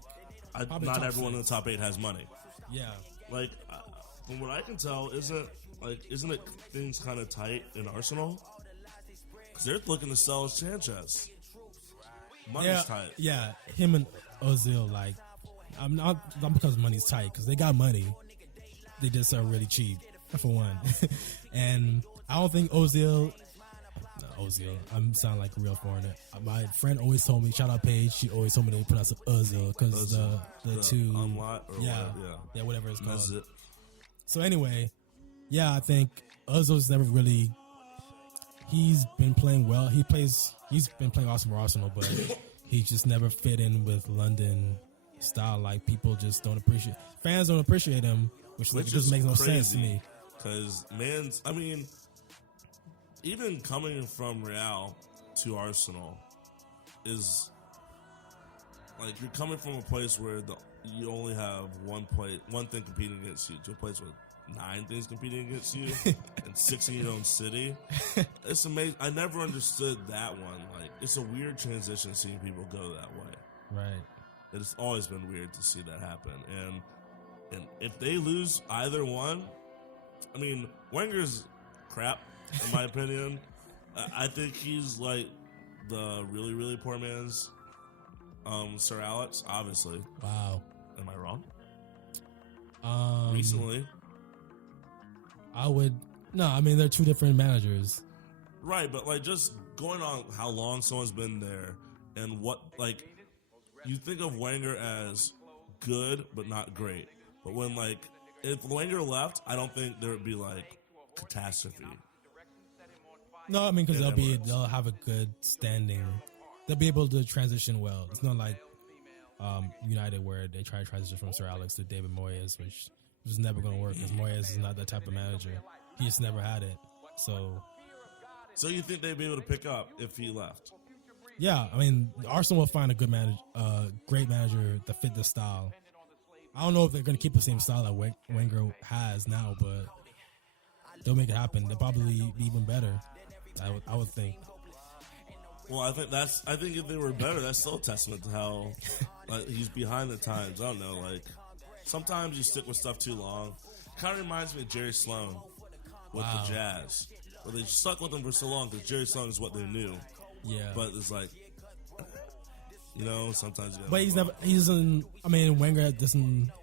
everyone in the top 8 has money. Yeah. From what I can tell, isn't it things kind of tight in Arsenal? Because they're looking to sell Sanchez. Money's tight. Yeah, him and Ozil, not because money's tight, because they got money. They just are really cheap, for one. And I don't think Ozil, I'm sounding like a real foreigner. My friend always told me, shout out Paige, she always told me to pronounce it Ozil, because the two, whatever it's called. That's it. So anyway, I think Ozil's never really. He's been playing well. He's been playing awesome for Arsenal, but he just never fit in with London style. Like, people just don't appreciate. Fans don't appreciate him, which just makes no sense to me. Because even coming from Real to Arsenal is like you're coming from a place where you only have one thing competing against you, to a place with 9 things competing against you and 6 in your own city. It's amazing. I never understood that one. Like, it's a weird transition seeing people go that way. Right. It's always been weird to see that happen. And if they lose either one, Wenger's crap, in my opinion. I think he's like the really, really poor man's Sir Alex, obviously. Wow. Am I wrong? Recently. They're 2 different managers. Right, but just going on how long someone's been there and what, you think of Wenger as good but not great. But when, if Wenger left, I don't think there would be, catastrophe. No, because they'll have a good standing. They'll be able to transition well. It's not like United, where they try to transition from Sir Alex to David Moyes, which is never going to work, because Moyes is not that type of manager. He just never had it. So you think they'd be able to pick up if he left? Yeah, I mean, Arsenal will find a good manager, great manager to fit the style. I don't know if they're going to keep the same style that Wenger has now, but they'll make it happen. They'll probably be even better. I would think. Well, I think if they were better, that's still a testament to how like he's behind the times. I don't know, like sometimes you stick with stuff too long. Kind of reminds me of Jerry Sloan with the Jazz, where they stuck with him for so long because Jerry Sloan is what they knew. Yeah, but it's like, sometimes. But Wenger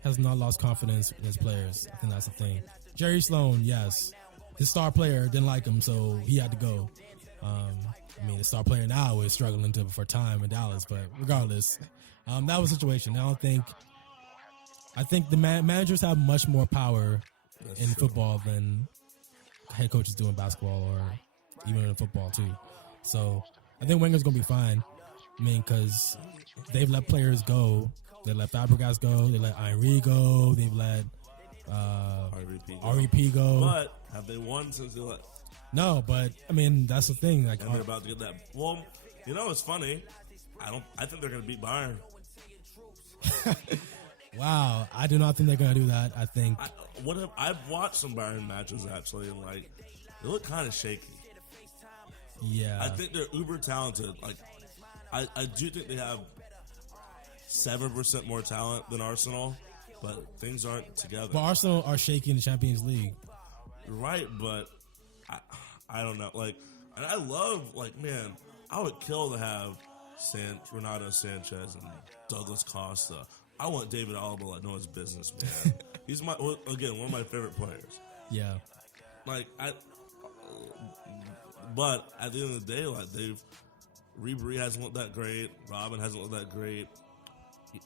has not lost confidence in his players. I think that's the thing. Jerry Sloan, yes, his star player didn't like him, so he had to go. The star player now is struggling for time in Dallas, but regardless, that was the situation. I think the managers have much more power in football than head coaches do in basketball or even in football too. So I think Wenger's going to be fine. Because they've let players go. They let Fabregas go. They let Henry go. They've let REP go. But have they won since they let? No, but that's the thing. Like, and they're about to get that. Well, it's funny. I think they're going to beat Bayern. Wow, I do not think they're going to do that. I think I've watched some Bayern matches actually, and they look kind of shaky. Yeah, I think they're uber talented. Like, I do think they have 7% more talent than Arsenal, but things aren't together. But Arsenal are shaky in the Champions League. Right, but I don't know. Like, and I love, man, I would kill to have Renato Sanchez and Douglas Costa. I want David Alaba know his business, man. He's one of my favorite players. Yeah. But at the end of the day, Ribery hasn't looked that great. Robin hasn't looked that great.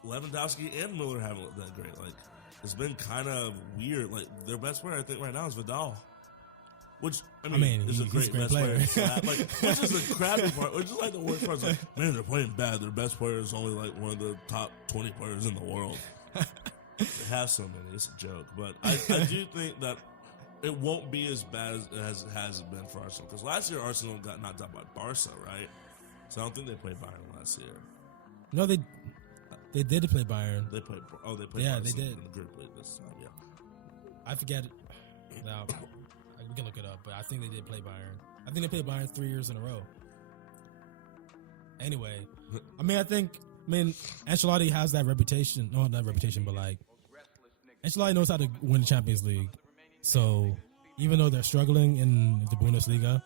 Lewandowski and Miller haven't looked that great. It's been kind of weird. Their best player, I think, right now is Vidal. Which, is a great best player. Which is the crappy part. Which is the worst part. It's man, they're playing bad. Their best player is only one of the top 20 players in the world. They have so many. It's a joke. But I do think that it won't be as bad as it has been for Arsenal. Because last year, Arsenal got knocked out by Barca, right? So I don't think they played Bayern last year. No, they did play Bayern. They played. Yeah, Barca they did. In the group play this time. Yeah. I forget. Now we can look it up, but I think they did play Bayern. I think they played Bayern 3 years in a row. Anyway, Ancelotti has that reputation. No, not reputation, but Ancelotti knows how to win the Champions League. So even though they're struggling in the Bundesliga,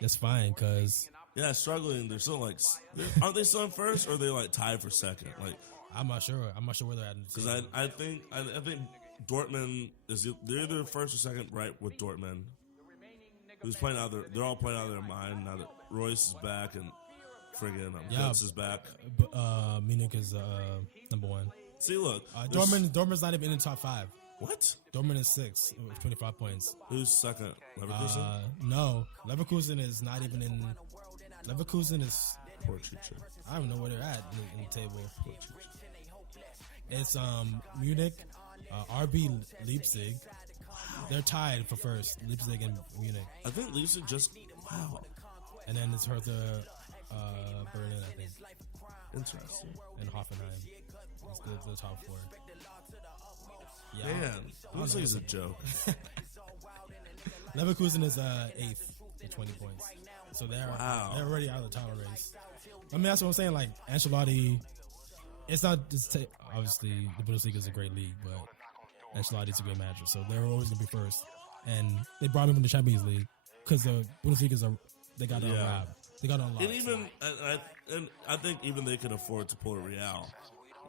it's fine because. Yeah, struggling. They're still aren't they still in first, or are they tied for second? I'm not sure. I'm not sure where they're at. Because I think Dortmund they're either first or second, right? With Dortmund, who's playing they're all playing out of their mind now that Royce is back and friggin' Götze is back. Munich is number one. See, look, Dortmund's not even in the top 5. What? Dortmund is 6 with 25 points. Who's second? Leverkusen? No, Leverkusen is not even in. Leverkusen is. Poor Chicha. I don't know where they're at in the table. Poor Chicha. It's Munich, RB Leipzig. They're tied for first. Leipzig and Munich. I think Leipzig just And then it's Hertha, Berlin, I think. Interesting. And Hoffenheim. It's the top 4. Yeah, man, Leipzig is a joke. Leverkusen is 8th with 20 points. So they're already out of the title race. That's what I'm saying. Ancelotti, it's not just obviously the Bundesliga is a great league, but Ancelotti's a great manager, so they're always gonna be first. And they brought him from the Champions League because the Bundesliga they got it on wrap. They got it on lock. And even and I think even they could afford to pull a Real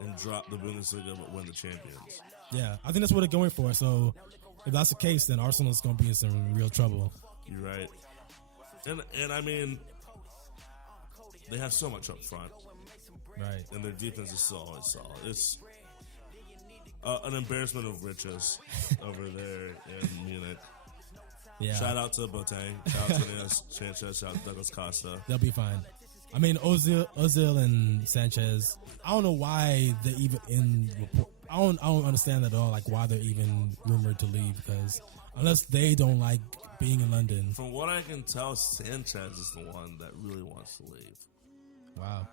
and drop the Bundesliga but win the champions. Yeah, I think that's what they're going for. So if that's the case, then Arsenal's going to be in some real trouble. You're right. And they have so much up front. Right. And their defense is still always solid. It's an embarrassment of riches over there in Munich. Yeah. Shout out to Boateng. Shout out to Neas Sanchez. Shout out to Douglas Costa. They'll be fine. Ozil and Sanchez, I don't know why they're even in report. I don't understand at all, why they're even rumored to leave, because unless they don't like being in London. From what I can tell, Sanchez is the one that really wants to leave. Wow.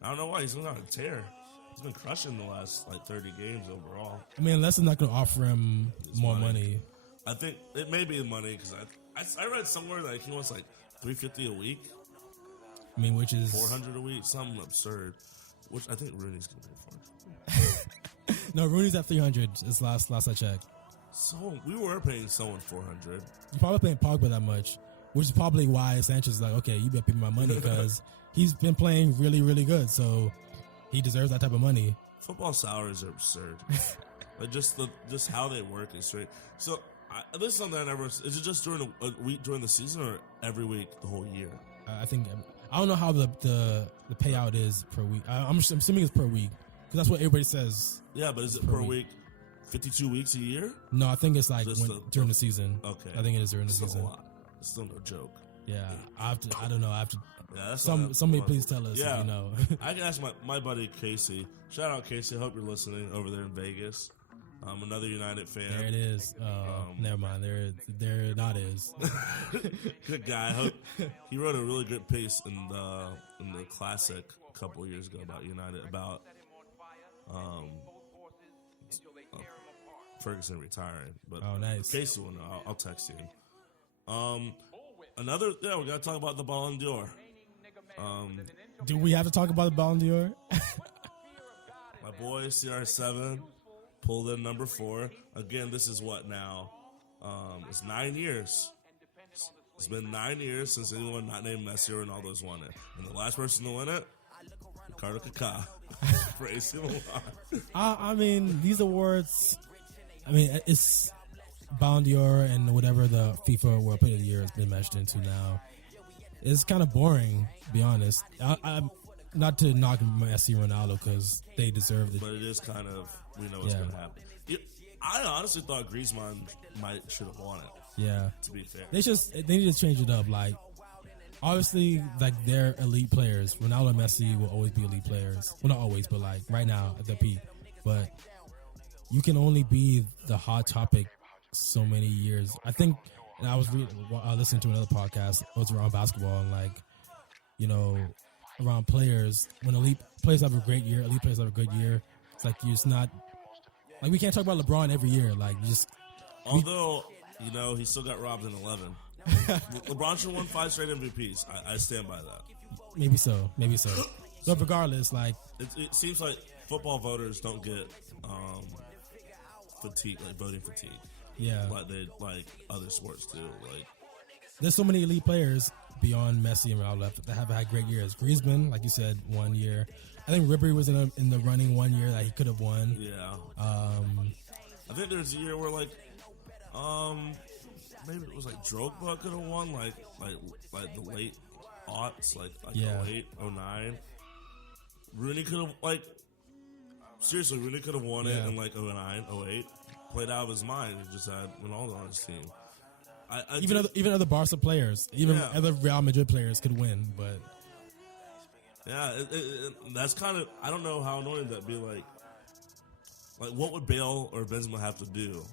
I don't know why. He's been on a tear. He's been crushing the last 30 games overall. I mean, unless they're not going to offer him more money. I think it may be money because I read somewhere that he wants $350 a week. I mean, which is $400 a week, something absurd. Which I think Rooney's going to be for. No, Rooney's at 300. It's last I checked. So we were paying someone $400. You're probably paying Pogba that much, which is probably why Sanchez is like, okay, you better pay me my money because he's been playing really, really good. So he deserves that type of money. Football salaries are absurd. just how they work is straight. So this is something I never. Is it just during a week during the season or every week the whole year? I don't know how the payout is per week. I'm assuming it's per week because that's what everybody says. Yeah, but is it per week? 52 weeks a year? No, I think it's like during the season. Okay, I think it is during the season. A lot. It's still no joke. Yeah, I don't know. I have to. Yeah, that's somebody please tell us. Yeah, if you know. I can ask my buddy Casey. Shout out Casey. I hope you're listening over there in Vegas. Another United fan. There it is. Never mind. There not is. Good guy. He wrote a really good piece in the Classic a couple of years ago about United, about Ferguson retiring. But oh, nice. Casey will know. I'll text him. We gotta talk about the Ballon d'Or. Do we have to talk about the Ballon d'Or? My boy CR7 pulled in number 4. Again, this is what now? It's 9 years. It's been 9 years since anyone not named Messi or Ronaldo's won it. And the last person to win it, Ricardo Kaká for AC Milan. I mean, these awards, it's Ballon d'Or and whatever the FIFA World Player of the Year has been meshed into now. It's kind of boring, to be honest. I'm not to knock Messi and Ronaldo because they deserve it. But it is kind of, we know what's going to happen. I honestly thought Griezmann should have won it. Yeah. To be fair. They need to change it up. Like, obviously, like, they're elite players. Ronaldo and Messi will always be elite players. Well, not always, but like right now at their peak. But you can only be the hot topic so many years. I think, and I was listening to another podcast. It was around basketball and around players. When elite players have a great year, elite players have a good year. It's like you're just not like we can't talk about LeBron every year. Like although he still got robbed in 11. LeBron should have won 5 straight MVPs. I stand by that. Maybe so. But regardless, like it seems like football voters don't get fatigue, like voting fatigue. Yeah, like other sports do. Like there's so many elite players beyond Messi and Ronaldo that have had great years. Griezmann, like you said, 1 year. I think Ribery was in the running 1 year that he could have won. Yeah. I think there's a year where maybe it was Drogba could have won like the late aughts, like 08, 09. Rooney could have seriously, Rooney could have won it in 09, 08. Played out of his mind. He just had Ronaldo on his team. Even other Barca players, other Real Madrid players could win, but yeah, that's kind of, I don't know how annoying that'd be. Like what would Bale or Benzema have to do,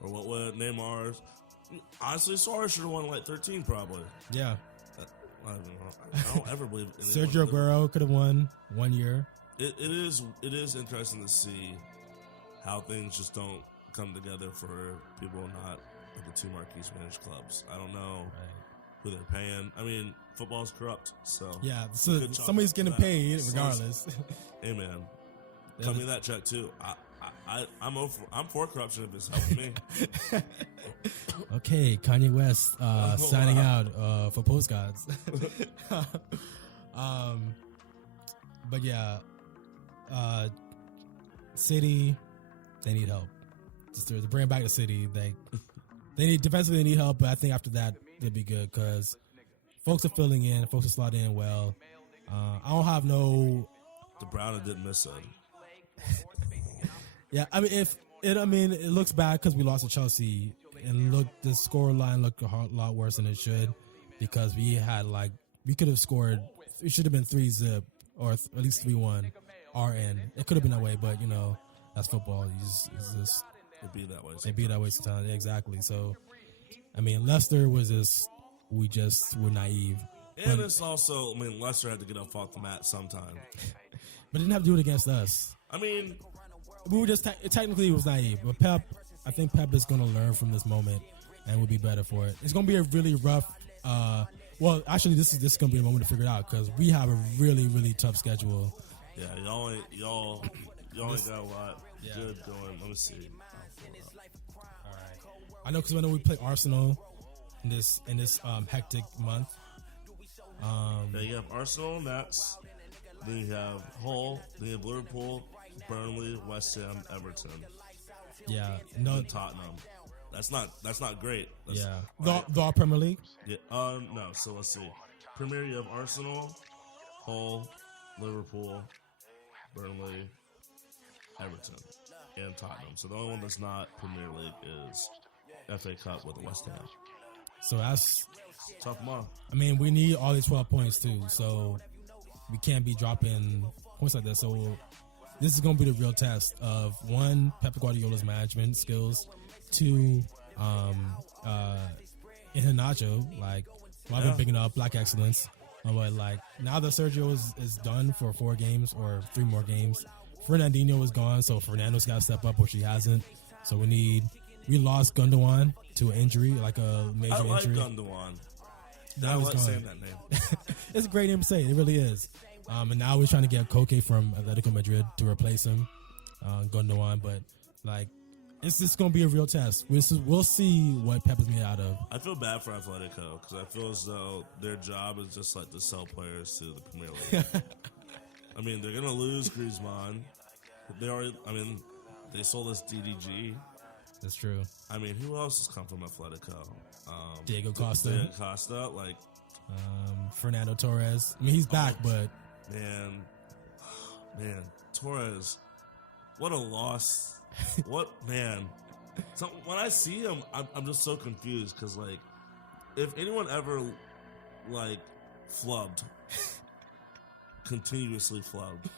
or what would Neymar? Honestly, Suarez should have won 13 probably. Yeah, I don't ever believe Sergio Aguero could have won 1 year. It is interesting to see how things just don't come together for people not at the 2 marquee Spanish clubs. I don't know who they're paying. I mean, football's corrupt, so yeah. So somebody's getting paid regardless. Hey man, cut me that check too. I'm for corruption if it's helping me. Okay, Kanye West signing out for postcards. But yeah, City, they need help. Just to bring back the City, they need defensively. They need help, but I think after that they'll be good because folks are filling in, folks are slotting in well. I don't have no. De Bruyne didn't miss it. Yeah, I mean, it looks bad because we lost to Chelsea, and the score line looked a lot worse than it should because we could have scored. It should have been 3-0 or at least 3-1. RN. It could have been that way, but that's football. It's just It'd be that way. It'd be that way sometimes. Yeah, exactly. So I mean, Leicester was just we just were naive, And it's also, I mean, Leicester had to get up off the mat sometime. but didn't have to do it against us. I mean, We were just technically it was naive, but Pep, I think Pep is going to learn from this moment and will be better for it. It's going to be a really rough. Well, actually, this is going to be a moment to figure it out because we have a really tough schedule. yeah, y'all ain't got a lot good going. Let me see. All right, I know because I know we play Arsenal in this hectic month. Yeah, you have Arsenal, Nets. Then you have Hull. Then you have Liverpool, Burnley, West Ham, Everton, Yeah, no, and Tottenham. That's not great. That's, yeah, right? the Premier League. Yeah. No. So let's see. Premier, you have Arsenal, Hull, Liverpool, Burnley, Everton, and Tottenham. So the only one that's not Premier League is FA Cup with West Ham. So that's. Tough month. I mean, we need all these 12 points too, so we can't be dropping points like that. So this is going to be the real test of one, Pep Guardiola's management skills, two, Iheanacho, like I've been picking up Black Excellence, but like now that Sergio is done for 4 games or 3 more games, Fernandinho is gone, so Fernando's got to step up, which he hasn't. So we lost Gundogan to an injury, like a major I like injury. Gundogan. That I was like gone. saying that name. It's a great name to say. It really is. And now we're trying to get Koke from Atletico Madrid to replace him, Gundogan. But like, it's just going to be a real test. We'll see what Pep is made out of. I feel bad for Atletico because I feel as though their job is just like to sell players to the Premier League. I mean, they're gonna lose Griezmann. They sold us DDG. That's true. I mean, who else has come from Atletico? Diego Costa, like Fernando Torres. I mean, he's back, but man, Torres, what a loss! Man? So when I see him, I'm just so confused because like, if anyone ever like flubbed, continuously flubbed,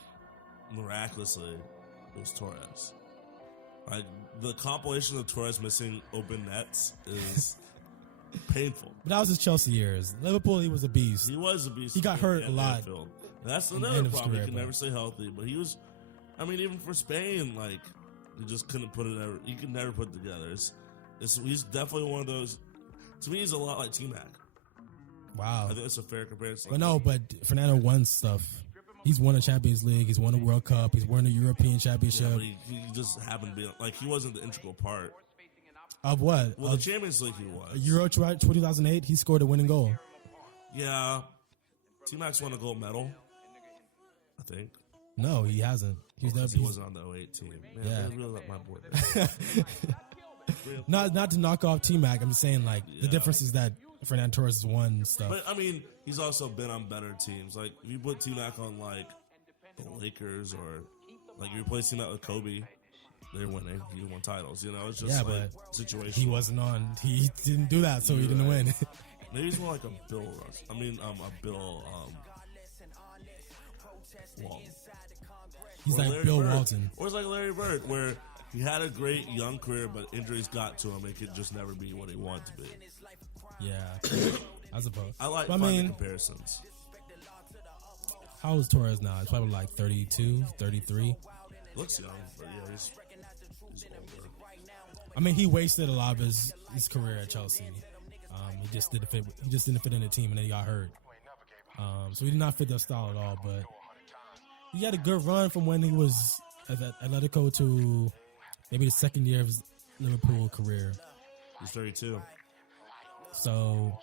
miraculously, it was Torres. Like the compilation of Torres missing open nets is painful. But that was his Chelsea years. Liverpool, he was a beast. He was a beast. He got hurt a lot. Anfield. That's In the another end of his problem. career, He can but- never stay healthy. But he was, I mean, even for Spain, like he just couldn't put it. He could never put it together. He's definitely one of those. To me, he's a lot like T-Mac. Wow. I think that's a fair comparison. But no, but Fernando won stuff. He's won a Champions League. He's won a World Cup. He's won a European Championship. Yeah, but he just happened to be like he wasn't the integral part. Of what? Well, Of the Champions League he was. Euro 2008, he scored a winning goal. Yeah, T-Mac's won a gold medal. I think. No, he hasn't. He's Because never. he wasn't on the 08 team. Man, Yeah. they really let my boy down. Not to knock off T-Mac. I'm just saying, like, the Yeah. difference is that Fernando Torres has won stuff. But I mean, he's also been on better teams. Like if you put T-Mac on like the Lakers or like you replace T-Mac with Kobe, they're winning. He won titles. You know, it's just Yeah, like but situational. he wasn't on. He didn't do that, so he didn't Right. win. Maybe he's more like a Bill Russ. I mean, a Bill Walton. He's Or like Larry Bill Bird. Walton. Or it's like Larry Bird, where he had a great young career, but injuries got to him. It could just never be what he wanted to be. Yeah, I suppose. I like But finding comparisons. how old is Torres now? He's probably like 32, 33. Looks young, but yeah, he's older. I mean, he wasted a lot of his career at Chelsea. He just didn't fit. He just didn't fit in the team, and then he got hurt. So he did not fit their style at all. But he had a good run from when he was at Atletico to maybe the second year of his Liverpool career. He's 32. So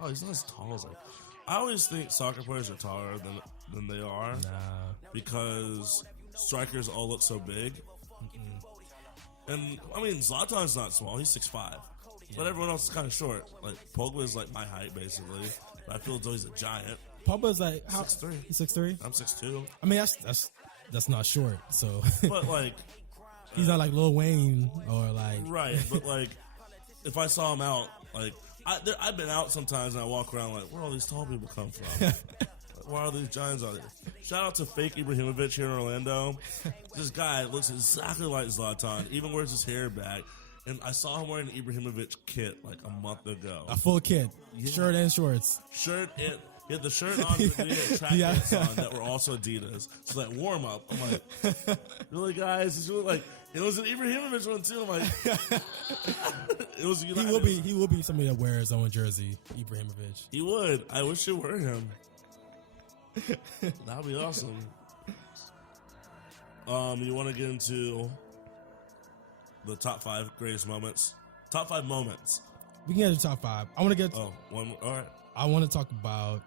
Oh, he's not as tall as I always think soccer players are taller than they are because strikers all look so big. And I mean, Zlatan's not small; he's 6'5", but everyone else is kind of short. Like Pogba is like my height basically, but I feel as though he's a giant. Pogba's like 6'3". He's 6'3". I'm 6'2", I mean, that's not short. So but like he's not like Lil Wayne or like right. But like if I saw him out, like I've been out sometimes and I walk around like, where all these tall people come from? Like, why are these giants out here? Shout out to fake Ibrahimovic here in Orlando. This guy looks exactly like Zlatan, even wears his hair back. And I saw him wearing an Ibrahimovic kit like a month ago. A full kit, shirt and shorts. Shirt and he had the shirt on, but he had track pants on that were also Adidas. So like warm up. I'm like, really, guys? It's really like it was an Ibrahimovic one too. I'm like, it was. United. He will be somebody that wears his own jersey. Ibrahimovic. He would. I wish it were him. That'd be awesome. You want to get into the top 5 greatest moments? Top 5 moments. We can get to top 5. I want to get. All right. I want to talk about.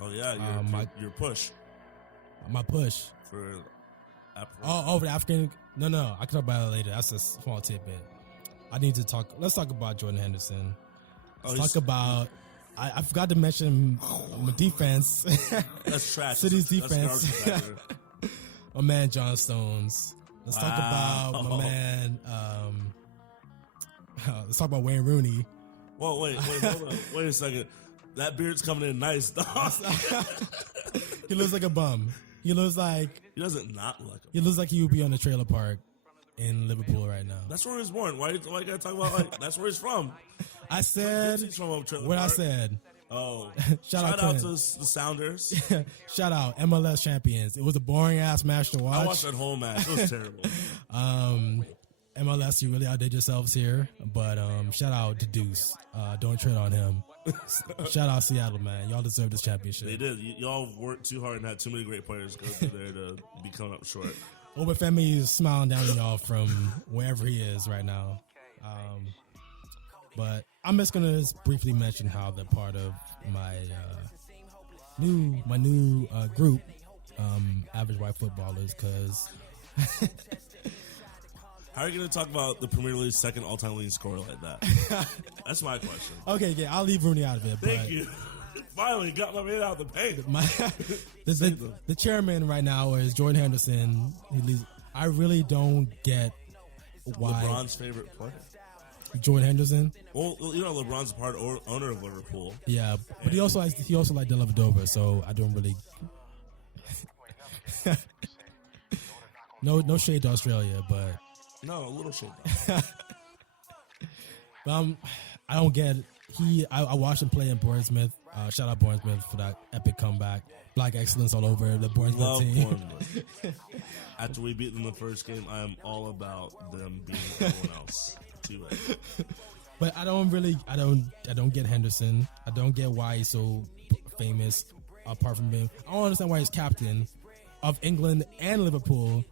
Oh yeah, your push. My push For the African. No. I can talk about it later. That's a small tidbit. I need to talk. Let's talk about Jordan Henderson. Let's talk about. I forgot to mention my defense. That's trash. City's defense. That's my man John Stones. Let's talk about my man. Let's talk about Wayne Rooney. Whoa, wait, hold on. Wait a second. That beard's coming in nice, dog. He looks like a bum. He looks like he doesn't not look. He looks like he would be on a trailer park in Liverpool right now. That's where he was born. Why you gotta talk about like that's where he's from? I said he's from a trailer what park. I said. Oh, shout out to the Sounders. Shout out MLS champions. It was a boring ass match to watch. I watched that whole match. It was terrible. MLS, you really outdid yourselves here. But shout out to Deuce. Don't tread on him. Shout out Seattle, man. Y'all deserve this championship. They did. Y'all worked too hard and had too many great players go through there to be coming up short. Obafemi is smiling down on y'all from wherever he is right now. But I'm just gonna briefly mention how they're part of my new group, Average White Footballers, because. How are you going to talk about the Premier League's second all-time leading scorer like that? That's my question. Okay, yeah, I'll leave Rooney out of it. Thank you. Finally got my man out of the paint. The chairman right now is Jordan Henderson. I really don't get why. LeBron's favorite player. Jordan Henderson. Well, you know LeBron's a part owner of Liverpool. Yeah, but he also likes Dellavedova, so I don't really. No shade to Australia, but. No, a little shade. But I don't get I watched him play in Bournemouth. Shout out Bournemouth for that epic comeback. Black excellence all over the Bournemouth team. Bournemouth. After we beat them the first game, I am all about them beating everyone else. But I don't get Henderson. I don't get why he's so famous. Apart from being, I don't understand why he's captain of England and Liverpool.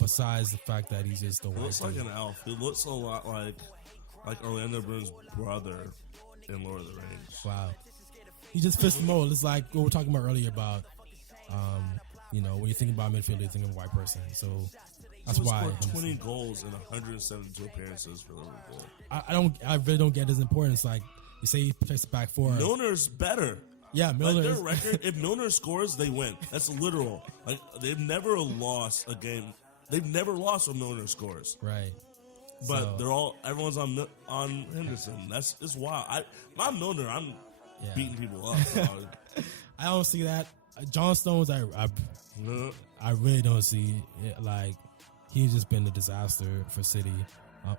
Besides the fact that he's just the white. He looks like an elf. He looks a lot like Orlando Bloom's brother in Lord of the Rings. Wow. He just fits the mold. It's like what we were talking about earlier about, when you think about midfield, you think of a white person. So that's why. He scored 20 goals in 172 appearances for Liverpool. I really don't get his importance. Like you say, he plays the back four. Milner's better. Yeah, Milner. Like their record, if Milner scores, they win. That's literal. Like they've never lost a game. They've never lost when Milner scores. Right. But everyone's on Henderson. That's wild. I'm Milner. I'm beating people up. I don't see that. John Stones, I really don't see it. Like he's just been a disaster for City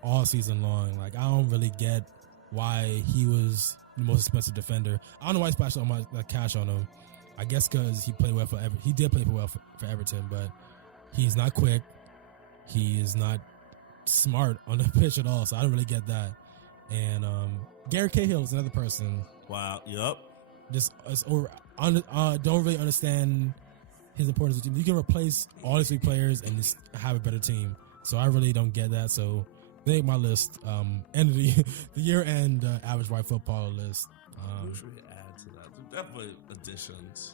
all season long. Like I don't really get why he was the most expensive defender. I don't know why he splashed so much cash on him. I guess because he played well he did play well for Everton, but he's not quick. He is not smart on the pitch at all, so I don't really get that. And Gary Cahill is another person. Wow. Yep. Don't really understand his importance. You can replace all these three players and just have a better team. So I really don't get that. So they make my list. End of the year-end average white footballer list. Who should we add to that? Definitely additions.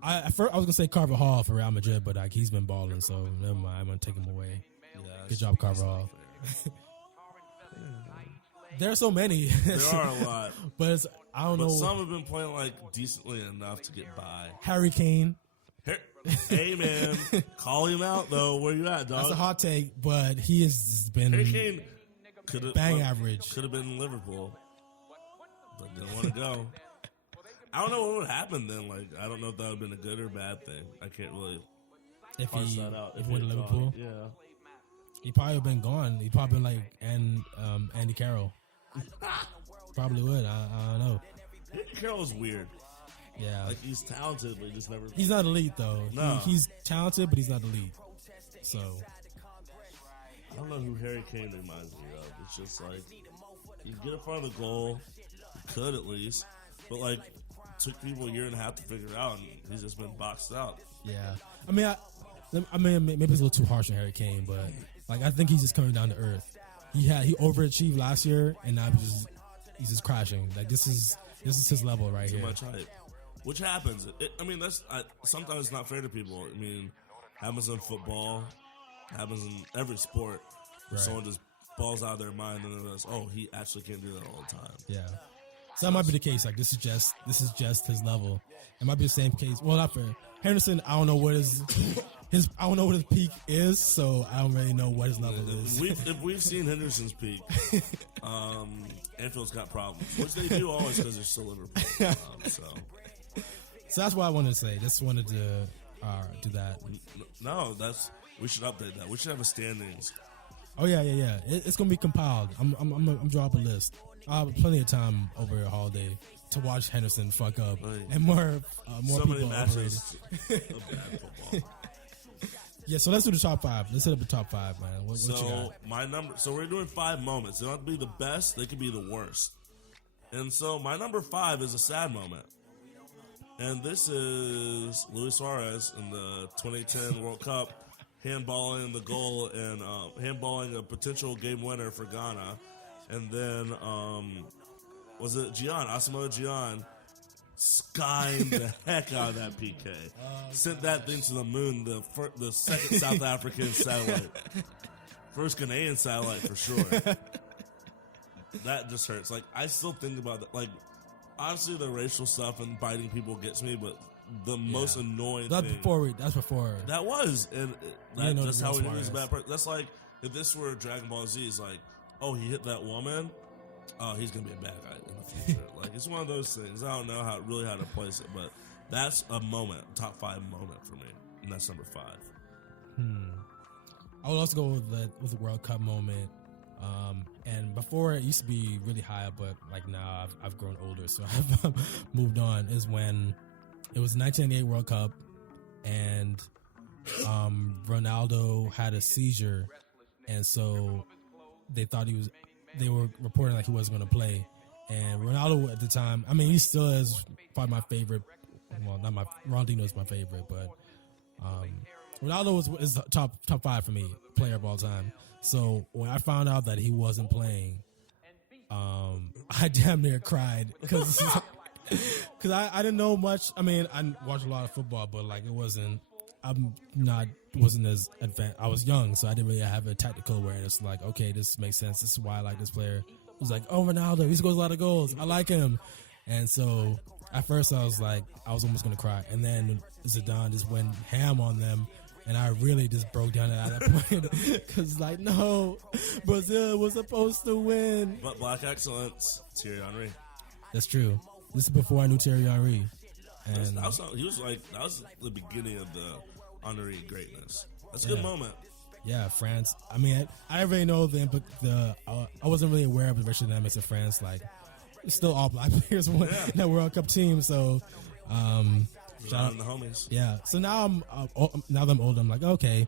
I was gonna say Carver Hall for Real Madrid, but like he's been balling, so never mind. I'm gonna take him away. Yeah, good job, Carver Hall. There are so many. There are a lot, but I don't know. Some have been playing like decently enough to get by. Harry Kane. Hey man, call him out though. Where you at, dog? That's a hot take, but he has been Harry Kane average. Could have been in Liverpool, but didn't want to go. I don't know what would happen then. Like, I don't know if that would have been a good or bad thing. I can't really. If parse he that out. if If he went to he'd Liverpool, gone, yeah. he probably been gone. He probably been like Andy Carroll. Probably would. I don't know. Carroll's weird. Yeah, Like, he's talented, but he just never. he's not elite though. No. He's talented, but he's not elite. So I don't know who Harry Kane reminds me of. It's just like, you get in front of the goal, you could at least, but like, took people a year and a half to figure out, and he's just been boxed out. yeah, I mean, maybe it's a little too harsh on Harry Kane, but like I think he's just coming down to earth. He overachieved last year, and now he's just crashing. Like this is his level right Too here. much hype. Which happens. I mean, sometimes it's not fair to people. I mean, happens in football, happens in every sport. Right. Someone just balls out of their mind and they're like, oh, he actually can't do that all the time. Yeah. So that might be the case. Like this is just his level. It might be the same case. Well, not for Henderson. I don't know what his I don't know what his peak is, so I don't really know what his level is. If we've seen Henderson's peak, Anfield's got problems, which they do always because they're still Liverpool. So that's what I wanted to say. Just wanted to do that. No, we should update that. We should have a standings. Oh yeah. It's gonna be compiled. I'm draw up a list. I have plenty of time over a holiday to watch Henderson fuck up and more So people many matches overrated. of bad football. Yeah, so let's do the top 5. Let's hit up the top 5, man. What you So got? my number. So we're doing 5 moments. They don't have to be the best. They could be the worst. And so my number 5 is a sad moment. And this is Luis Suarez in the 2010 World Cup, handballing the goal and handballing a potential game winner for Ghana. And then, was it Asamoah Gyan, skying the heck out of that PK. Sent that thing to the moon, the second South African satellite. First Ghanaian satellite for sure. That just hurts. Like, I still think about that. Like, honestly, the racial stuff and biting people gets me, but the most annoying That's thing. That's before. That was. And that's how he knew he was a bad person. That's like, if this were Dragon Ball Z, it's like, oh, he hit that woman. Oh, he's going to be a bad guy in the future. Like, it's one of those things. I don't know how to place it, but that's a moment, top 5 moment for me. And that's number 5. I would also go with the World Cup moment. And before it used to be really high, but like now I've grown older, so I've moved on. Is when it was the 1998 World Cup, and Ronaldo had a seizure, and so they were reporting like he wasn't going to play. And Ronaldo at the time, I mean, he still is probably my favorite. Well, not my Ronaldinho is my favorite, but Ronaldo is top 5 for me, player of all time. So when I found out that he wasn't playing, I damn near cried because I didn't know much. I mean, I watched a lot of football, but like wasn't as advanced. I was young, so I didn't really have a tactical awareness. Like, okay, this makes sense. This is why I like this player. It was like, oh, Ronaldo, he scores a lot of goals. I like him. And so at first I was like, I was almost gonna cry, and then Zidane just went ham on them. And I really just broke down at that point because, like, no, Brazil was supposed to win. But black excellence, Thierry Henry. That's true. This is before I knew Thierry Henry. And that was the beginning of the Henry greatness. That's a good moment. Yeah, France. I mean, I didn't really know I wasn't really aware of the racial dynamics of France. Like, it's still all black players in that World Cup team. So, shout out to the homies. Yeah. So now now that I'm older, I'm like, okay,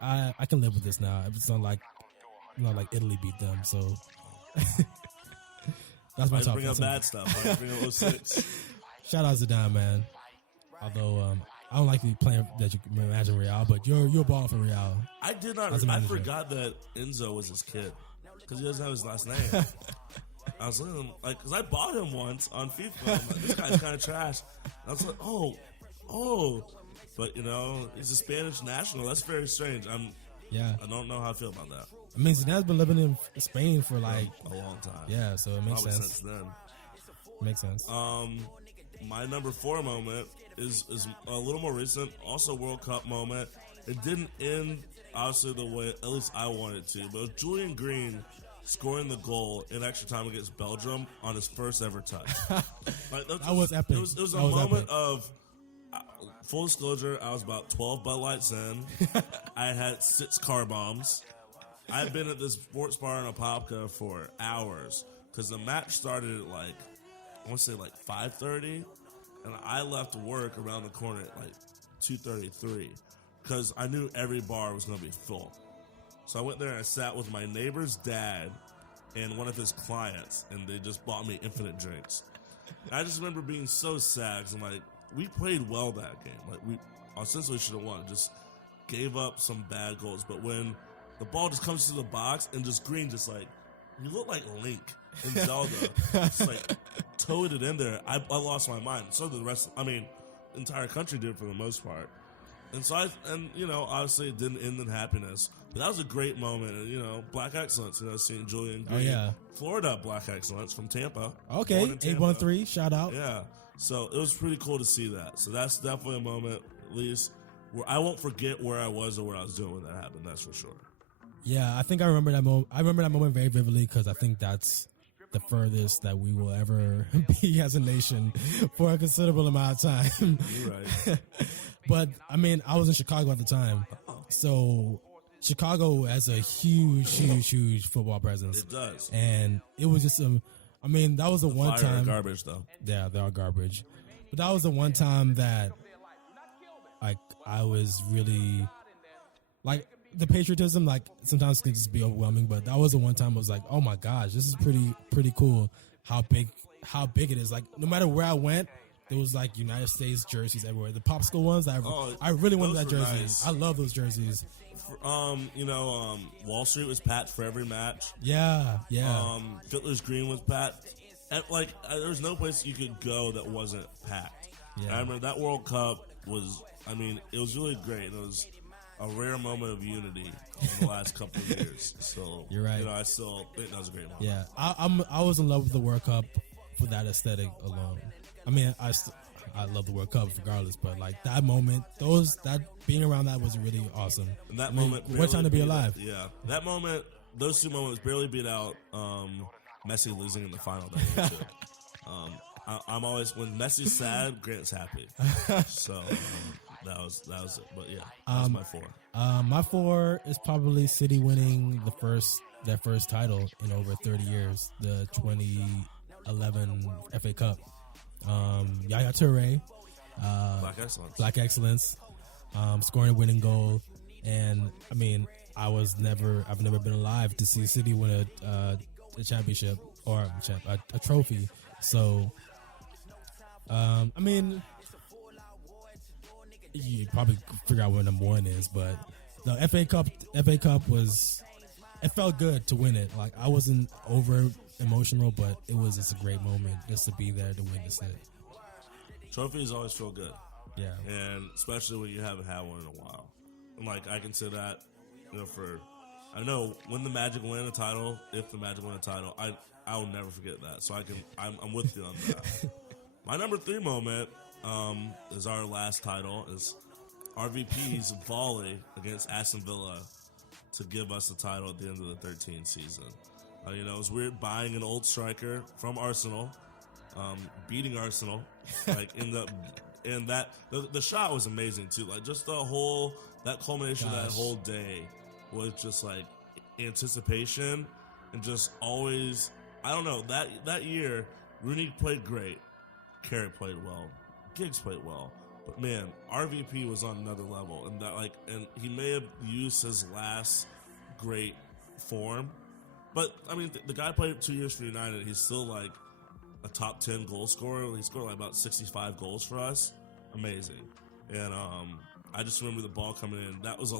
I can live with this now. It's not like Italy beat them. So that's my top. Bring up bad stuff. Bring up 06. Shout out Zidane, man. Although I don't like the playing that you can imagine Real, but you're balling for Real. I did not. I forgot that Enzo was his kid because he doesn't have his last name. I was looking at him, like, because I bought him once on FIFA. I'm like, this guy's kind of trash. I was like, oh. But, you know, he's a Spanish national. That's very strange. I don't know how I feel about that. I mean, Zidane's been living in Spain for, like, a long time. Yeah, so it makes Probably sense. Since then. Makes sense. My number 4 moment is a little more recent. Also World Cup moment. It didn't end, obviously, the way, at least I wanted it to. But it was Julian Green scoring the goal in extra time against Belgium on his first ever touch. Like, that was epic. It was a moment of, full disclosure, I was about 12 Bud Lights in. I had 6 car bombs. I've been at this sports bar in Apopka for hours because the match started at like, I want to say like 5:30, and I left work around the corner at like 2:33 because I knew every bar was going to be full. So I went there and I sat with my neighbor's dad and one of his clients, and they just bought me infinite drinks. And I just remember being so sad because I'm like, we played well that game. Like, we essentially should have won. Just gave up some bad goals. But when the ball just comes to the box and just Green just like, you look like Link in Zelda. Just like towed it in there. I lost my mind. So did the rest. The entire country did for the most part. And so obviously it didn't end in happiness. But that was a great moment. And, Black Excellence, seeing Julian Green. Oh, yeah. Florida Black Excellence from Tampa. Okay, 813, shout out. Yeah. So it was pretty cool to see that. So that's definitely a moment, at least, where I won't forget where I was or what I was doing when that happened. That's for sure. Yeah, I think I remember that moment. I remember that moment very vividly because I think that's the furthest that we will ever be as a nation for a considerable amount of time. You're right. But I was in Chicago at the time, so Chicago has a huge football presence. It does, and it was just that was the one time. Garbage though. Yeah, they are garbage, but that was the one time that, like, I was really like. The patriotism, like, sometimes can just be overwhelming, but that was the one time I was like, oh my gosh, this is pretty cool how big it is. Like, no matter where I went, there was like United States jerseys everywhere. The popsicle ones, I really wanted that jersey. Nice. I love those jerseys. Wall Street was packed for every match. Yeah. Fiddler's Green was packed. And, there was no place you could go that wasn't packed. Yeah. I remember that World Cup was, it was really great. It was a rare moment of unity in the last couple of years. So you're right. I still think that was a great moment. Yeah, I was in love with the World Cup for that aesthetic alone. I love the World Cup regardless, but like that moment, that being around that was really awesome. And that moment, what time to be alive? Yeah, that moment, those 2 moments barely beat out Messi losing in the final. That year too. I'm always, when Messi's sad, Grant's happy. So. That was it. But yeah, that was my 4. My 4 is probably City winning their first title in over 30 years, the 2011 FA Cup. Yaya Toure, Black Excellence, scoring a winning goal, and I've never been alive to see City win a championship or a trophy. So, you probably figure out what number 1 is, but the FA Cup was, it felt good to win it. Like, I wasn't over emotional, but it was just a great moment just to be there to witness it. Trophies always feel good. Yeah. And especially when you haven't had one in a while. And I can say that, I know when the Magic win a title, if the Magic win a title, I'll never forget that. So I'm with you on that. My number 3 moment is our last title, is RVP's volley against Aston Villa to give us the title at the end of the 13 season. It was weird buying an old striker from Arsenal, beating Arsenal, the shot was amazing too. Like, just that culmination of that whole day was just like anticipation and just always, I don't know, that year Rooney played great, Carrick played well, Giggs played well, but man, RVP was on another level, and he may have used his last great form, but the guy played 2 years for United. He's still like a top 10 goal scorer. He scored like about 65 goals for us. Amazing. And I just remember the ball coming in. That was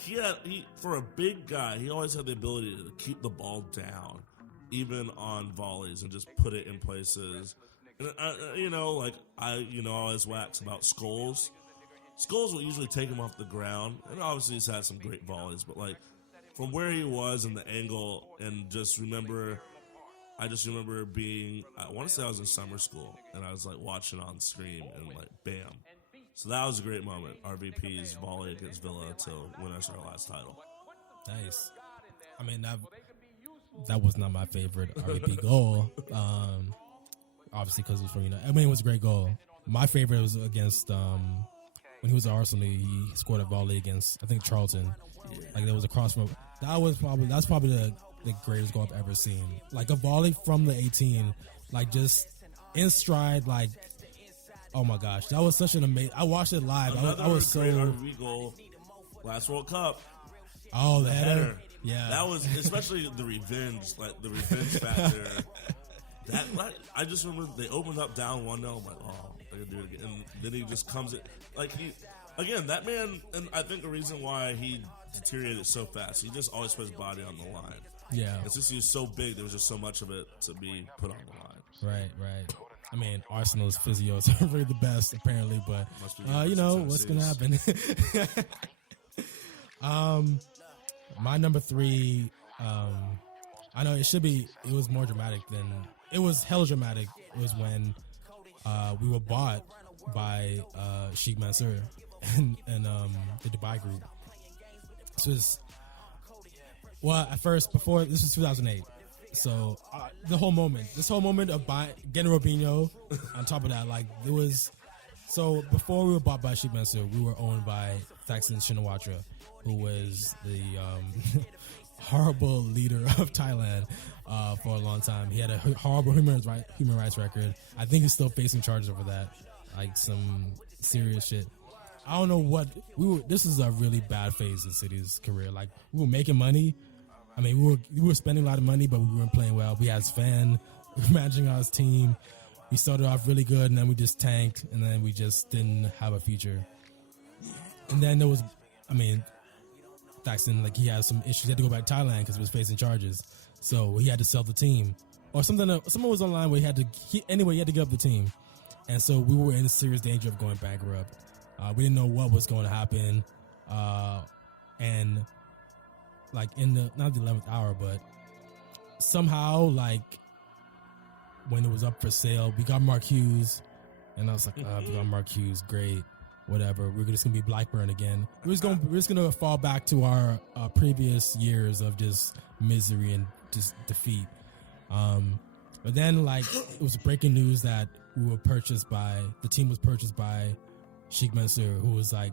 he for a big guy, he always had the ability to keep the ball down, even on volleys, and just put it in places. And I always wax about Scholes. Scholes will usually take him off the ground, and obviously he's had some great volleys, but from where he was and the angle, and I just remember being, I want to say I was in summer school, and I was watching on Scream, and bam. So that was a great moment. RVP's volley against Villa to win us our last title. Nice. That was not my favorite RVP goal. Obviously because it was from United. It was a great goal, My favorite was against when he was at Arsenal. He scored a volley against, I think, Charlton. Like there was a cross from. That's probably the greatest goal I've ever seen. Like a volley from the 18, like just in stride. Like, oh my gosh, that was such an amazing. I watched it live. I was great so. RB goal last World Cup. Oh, the header. Yeah, that was especially the revenge factor. I just remember they opened up down 1-0. I'm like, oh, they're gonna do it again. And then he just comes in like that man. And I think the reason why he deteriorated so fast, he just always put his body on the line. Yeah, it's just he was so big. There was just so much of it to be put on the line. Right. I mean, Arsenal's physios are really the best, apparently. But you know what's gonna happen. My number 3, I know it was more dramatic than, it was hella dramatic. It was when we were bought by Sheikh Mansour and the Dubai group. This was, well, at first, before, this was 2008. So this whole moment of getting Robinho, on top of that, like it was, so before we were bought by Sheikh Mansour, we were owned by Thaksin Shinawatra, who was the horrible leader of Thailand for a long time. He had a horrible human rights record. I think he's still facing charges over that, like some serious shit. I don't know what this is a really bad phase of City's career. Like we were making money. I mean, we were spending a lot of money, but we weren't playing well. We had Sven managing our team. We started off really good, and then we just tanked, and then we just didn't have a future. And then there was, I mean, Thaksin, like he had some issues. He had to go back to Thailand because he was facing charges. So he had to sell the team. Or something. Someone was online where he had to give up the team. And so we were in serious danger of going bankrupt. We didn't know what was going to happen. And like in not the 11th hour, but somehow like when it was up for sale, we got Mark Hughes. And I was like, we got Mark Hughes, great. Whatever, we're just gonna be Blackburn again. We're just gonna fall back to our previous years of just misery and just defeat. But then, like, it was breaking news that the team was purchased by Sheikh Mansour, who was like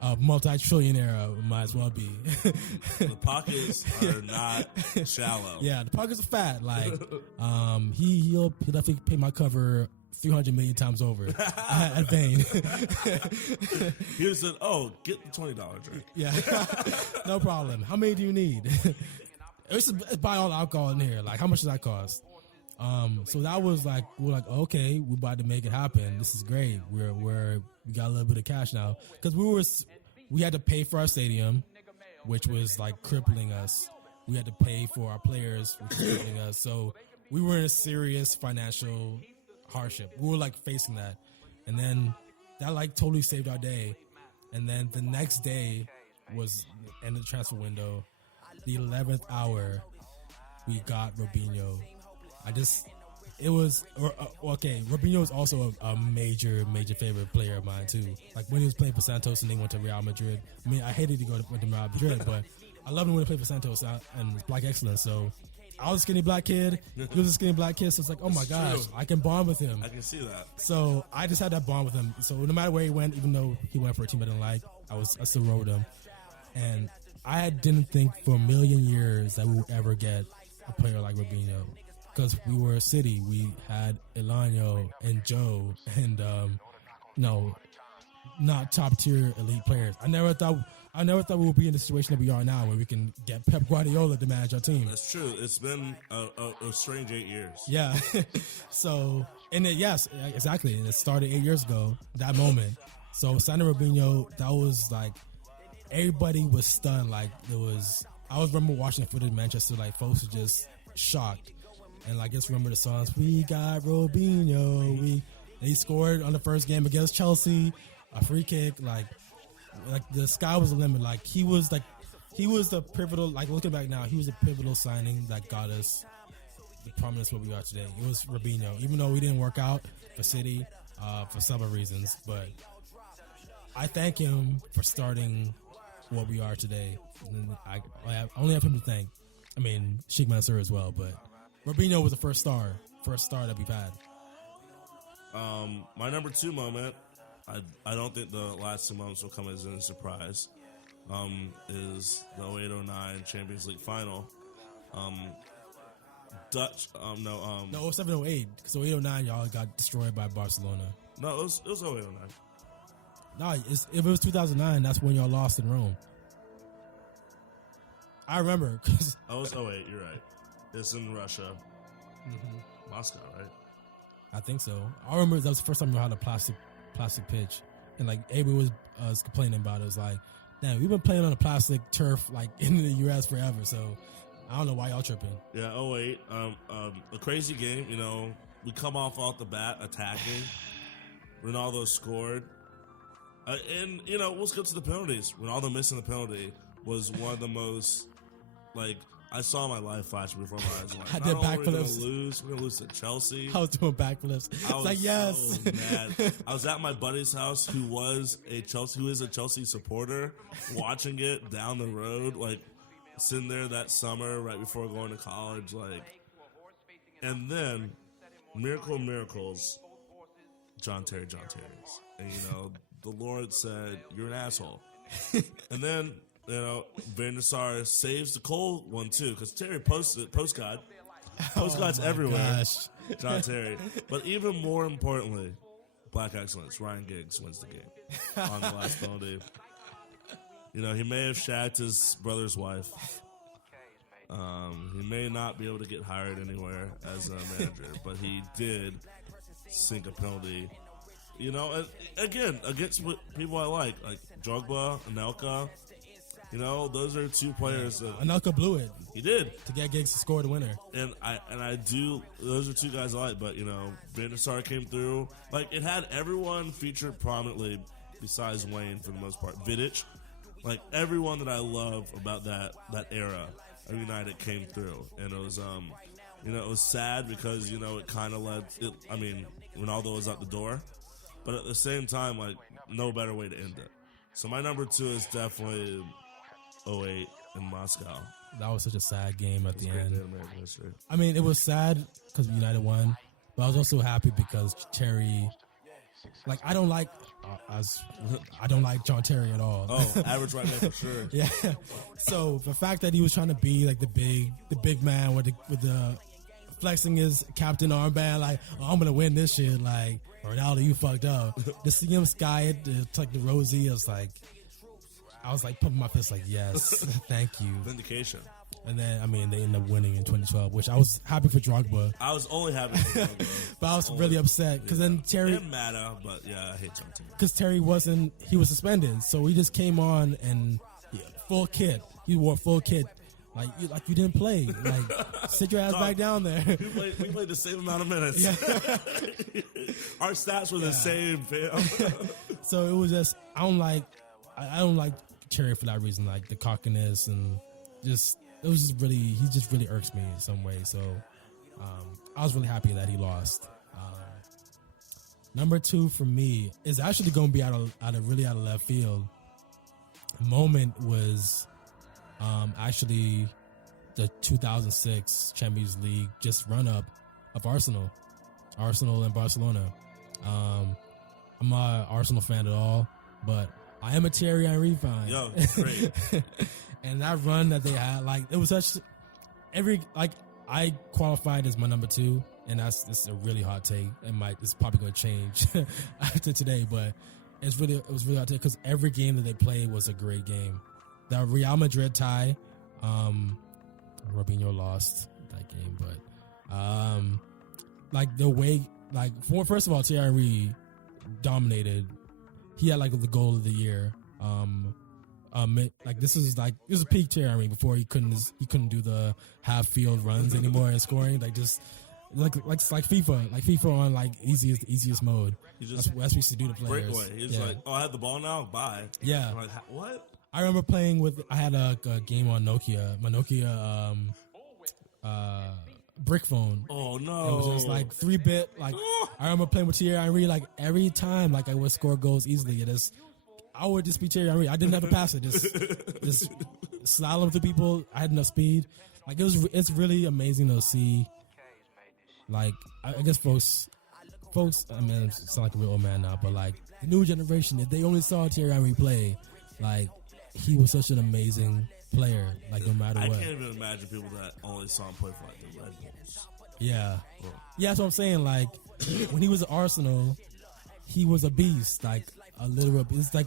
a multi-trillionaire, might as well be. The pockets are not shallow. Yeah, the pockets are fat. Like, he'll definitely pay my cover 300 million times over at Vane. He said, "Oh, get the $20 drink." Yeah, no problem. How many do you need? Let's buy all the alcohol in here. Like, how much does that cost? So that was like, we're like, okay, we're about to make it happen. This is great. We got a little bit of cash now because we had to pay for our stadium, which was like crippling us. We had to pay for our players, which was crippling us. So we were in a serious financial hardship. We were like facing that, and then that like totally saved our day. And then the next day was the end of the transfer window, the 11th hour. We got Robinho. Robinho is also a major favorite player of mine too. Like when he was playing for Santos and he went to Real Madrid. I mean, I hated to go to Real Madrid, but I loved him when he played for Santos and Black Excellence. So I was a skinny black kid. He was a skinny black kid. So it's like, oh my gosh, I can bond with him. I can see that. So I just had that bond with him. So no matter where he went, even though he went for a team I didn't like, I still rode him. And I didn't think for a million years that we would ever get a player like Robinho. Because we were a city. We had Elanio and Joe and, not top tier elite players. I never thought we would be in the situation that we are now, where we can get Pep Guardiola to manage our team. That's true. It's been a strange 8 years. Yeah. So, yes, exactly. And it started 8 years ago, that moment. So, signing Robinho, that was like, everybody was stunned. Like, I remember watching the footage in Manchester, like, folks were just shocked. And like, just remember the songs, we got Robinho. He scored on the first game against Chelsea, a free kick, like the sky was the limit. Like he was the pivotal, like looking back now, he was the pivotal signing that got us the prominence where we are today. It was Robinho, even though we didn't work out for City for several reasons. But I thank him for starting what we are today. And I only have him to thank. I mean, Sheikh Mansour as well, but Robinho was the first star that we've had. My number 2 moment, I don't think the last 2 moments will come as any surprise, is the 08-09 Champions League final. No, 07-08, because 08-09 y'all got destroyed by Barcelona. No, it was 08-09. No, if it was 2009, that's when y'all lost in Rome. I remember. Cause Oh, it's 08, you're right. It's in Russia. Moscow, right? I think so. I remember that was the first time we had a plastic pitch. And like everybody was complaining about it. It was like, damn, we've been playing on a plastic turf like in the US forever, so I don't know why y'all tripping. Yeah, 08. A crazy game, you know. We come off the bat attacking. Ronaldo scored. And, you know, let's go to the penalties. Ronaldo missing the penalty was one of the most, like, I saw my life flash before my eyes. Like, I did backflips. We're going to lose to Chelsea. I was doing backflips. I was like, yes. so mad. I was at my buddy's house who is a Chelsea supporter, watching it down the road, like, sitting there that summer right before going to college, like, and then, miracle of miracles, John Terry's. And, you know, the Lord said, you're an asshole. And then, you know, Van der Sar saves the Cole one, too, because Terry post God. Post God's everywhere. Gosh. John Terry. But even more importantly, Black Excellence. Ryan Giggs wins the game on the last penalty. You know, he may have shagged his brother's wife. He may not be able to get hired anywhere as a manager, but he did sink a penalty. You know, and again, against people I like Drogba, Anelka. You know, those are 2 players that Anelka blew it. He did to get Giggs to score the winner. And I do. Those are 2 guys I like, but you know, Van der Sar came through. Like it had everyone featured prominently besides Wayne for the most part. Vidic, like everyone that I love about that era of United came through, and it was you know, it was sad because you know it kind of led. I mean, Ronaldo was out the door, but at the same time, like no better way to end it. So my number 2 is definitely 08 in Moscow. That was such a sad game at the end. American history. I mean, it was sad because United won, but I was also happy because Terry. Like I don't like John Terry at all. Oh, average right man for sure. Yeah. So the fact that he was trying to be like the big man with the flexing his captain armband, like, oh, I'm gonna win this shit. Like Ronaldo, you fucked up. To see him sky it, to like the Rosie, I was like pumping my fist, like yes, thank you. Vindication. And then, I mean, they ended up winning in 2012, which I was happy for Drogba. I was only happy for Drogba. But I was really upset because then Terry... It didn't matter, but yeah, I hate John Terry. Because Terry he was suspended, so he just came on and full kit. He wore full kit. Like you didn't play. Like, sit your ass back down there. We played the same amount of minutes. Yeah. Our stats were the same, fam. So it was just, I don't like Terry for that reason, like the cockiness and just... It was just really, he just really irks me in some way. So I was really happy that he lost. Number 2 for me is actually going to be out of left field. Moment was actually the 2006 Champions League just run up of Arsenal and Barcelona. I'm not an Arsenal fan at all, but I am a Thierry Henry fan. Yo, great. And that run that they had, like, it was such I qualified as my number 2, and it's a really hot take. It's probably going to change after today, but it was really hot take because every game that they played was a great game. The Real Madrid tie, Robinho lost that game, but like the way, like, first of all, Thierry Henry dominated. He had like the goal of the year. Like this was peak Thierry Henry before he couldn't do the half field runs anymore and scoring, like just like FIFA on like easiest mode. That's what we used to do to players. Breakaway. He's like, oh, I have the ball now. Bye. Yeah. I'm like, what? I remember playing I had a game on Nokia. My Nokia brick phone. Oh no! It was just like 3-bit. Like I remember playing with Thierry Henry. Like every time, like I would score goals easily. I would just be Thierry Henry. I didn't have to pass it. Just slalom through people. I had enough speed. Like it's really amazing to see. Like I guess folks folks, I mean, I sound like a real old man now, but like the new generation, if they only saw Thierry Henry play, like he was such an amazing player. Like no matter I what. can't even imagine people that only saw him play for like the Red Bulls. Yeah, yeah, that's what I'm saying. Like when he was at Arsenal, he was a beast. Like a literal. It's like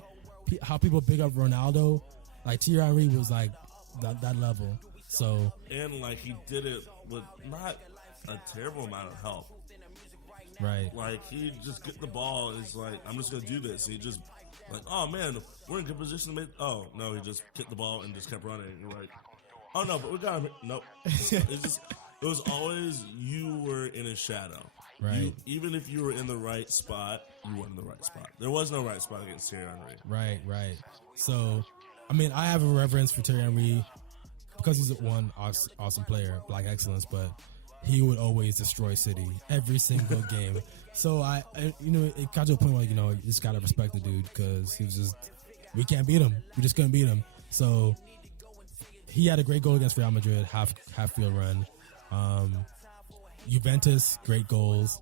how people pick up Ronaldo. Like Thierry Henry was like that level. So and like he did it with not a terrible amount of help. right, Like he just get the ball and he's like, I'm just gonna do this. And he just like, oh man, we're in good position to make. Oh no, he just kicked the ball and just kept running. And you're like, oh no, but we got him. Nope. It was always you were in a shadow. right, Even if you were in the right spot, you weren't in the right spot. There was no right spot against Thierry Henry. right. So, I mean, I have a reverence for Thierry Henry because he's one awesome player, Black excellence, but he would always destroy City every single game. So it got to a point where you just gotta respect the dude because he was just we can't beat him. We just couldn't beat him. So he had a great goal against Real Madrid, half field run. Juventus, great goals.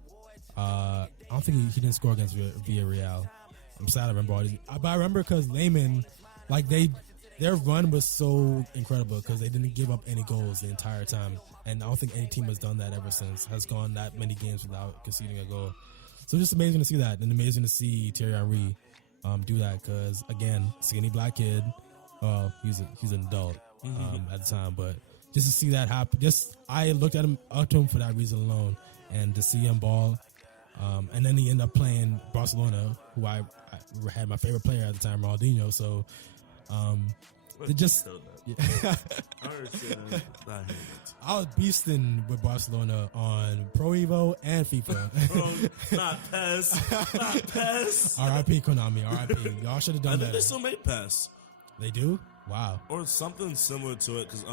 I don't think he didn't score against Villarreal. I'm sad I remember all these. But I remember because Lehman, like their run was so incredible because they didn't give up any goals the entire time. And I don't think any team has done that ever since, has gone that many games without conceding a goal. So just amazing to see that, and amazing to see Thierry Henry do that because, again, skinny black kid. He's an adult at the time, but just to see that happen, I looked at him up to him for that reason alone, and to see him ball, and then he ended up playing Barcelona, who I had my favorite player at the time, Ronaldinho. So, it just I was beasting with Barcelona on Pro Evo and FIFA. Not PES. R.I.P. Konami. R.I.P. Y'all should have done I that. think they still make PES. They do? Wow. Or something similar to it, because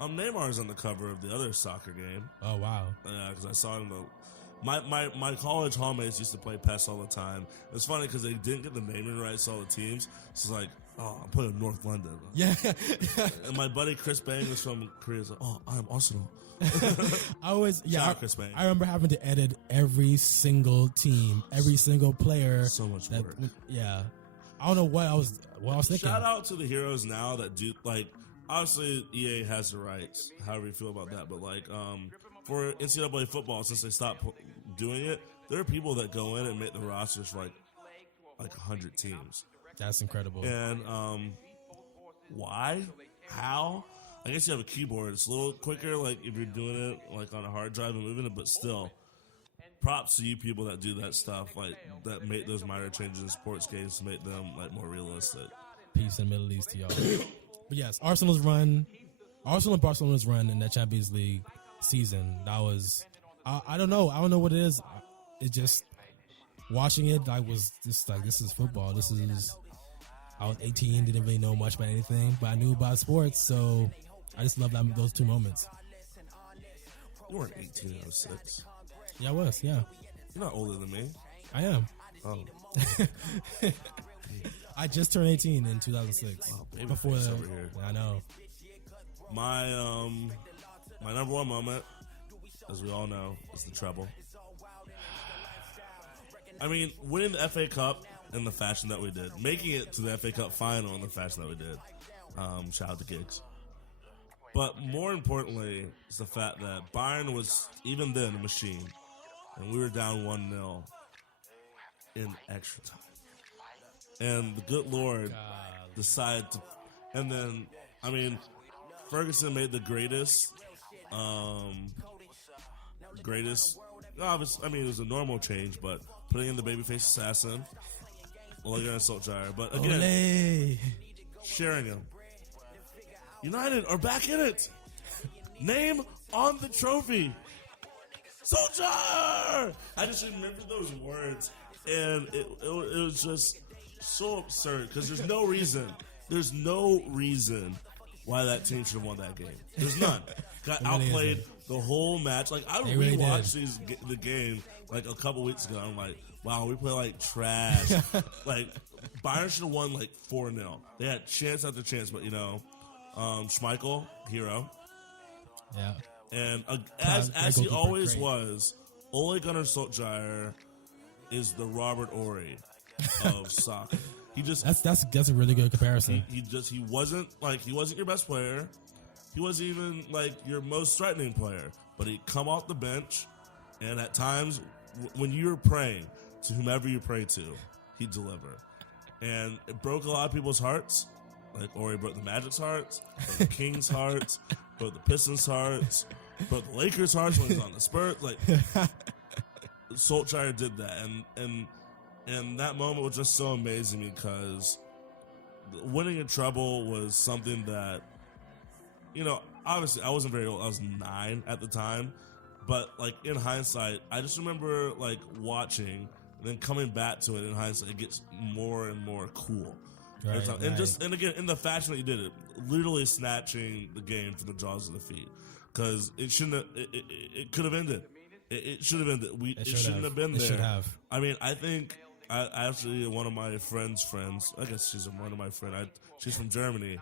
Neymar's on the cover of the other soccer game. Oh, wow. Yeah, because I saw him. My college hallmates used to play PES all the time. It's funny because they didn't get the naming rights to all the teams. So it's like, oh, I'm playing North London. Yeah. And my buddy Chris Bang was from Korea. He's like, oh, I'm Arsenal. Shout out Chris Bang. I remember having to edit every single team, every single player. So much work. Yeah. I don't know what I was thinking. Shout out to the heroes now that do, like, obviously EA has the rights, however you feel about that, but like, for NCAA football, since they stopped doing it, there are people that go in and make the rosters for like 100 teams. That's incredible. And why? How? I guess you have a keyboard. It's a little quicker, like if you're doing it like on a hard drive and moving it, but still, props to you people that do that stuff, like that make those minor changes in sports games to make them like more realistic. Peace in the Middle East to y'all. But yes, Arsenal and Barcelona's run in that Champions League season, that was I don't know what it is. It just watching it, I was just like, this is football. I was 18, didn't really know much about anything, but I knew about sports, so I just love those two moments. You weren't 18 in 06. Yeah, I was. Yeah, you're not older than me. I am. Oh. I just turned 18 in 2006. Wow, baby before face over here. I know. My number one moment, as we all know, is the treble. I mean, winning the FA Cup in the fashion that we did, making it to the FA Cup final in the fashion that we did. Shout out to Giggs. But more importantly, is the fact that Bayern was even then a machine, and we were down 1-0 in extra time. And the good Lord decided to, and then, I mean, Ferguson made the greatest, obviously, I mean, it was a normal change, but putting in the babyface assassin, Ole Gunnar Solskjaer, but again, Olé. sharing him. United are back in it. Name on the trophy. Solskjaer! I just remember those words, and it was just so absurd because there's no reason why that team should have won that game. There's none. Got outplayed the whole match. Like, I rewatched the game like a couple weeks ago. I'm like, wow, we play like trash. Like, Bayern should have won like 4-0. They had chance after chance, but Schmeichel, hero. Yeah. And as he always was, Ole Gunnar Solskjaer is the Robert Ory of soccer. He just that's a really good comparison. He wasn't your best player. He wasn't even like your most threatening player, but he'd come off the bench, and at times when you were praying to whomever you pray to, he'd deliver. And it broke a lot of people's hearts. Like Ori broke the Magic's hearts, broke the Kings' hearts, broke the Pistons' hearts, broke the Lakers' hearts when he was on the Spurs. Like Solskjaer did that, and that moment was just so amazing because winning in trouble was something that, obviously I wasn't very old. I was 9 at the time, but like in hindsight, I just remember like watching and then coming back to it in hindsight. It gets more and more cool. Right, and again, in the fashion that you did it, literally snatching the game from the jaws of defeat, because it shouldn't have, it could have ended. It should have ended. It shouldn't have been there. It should have. I mean, I think I actually, one of my friends, I guess she's one of my friends. She's from Germany,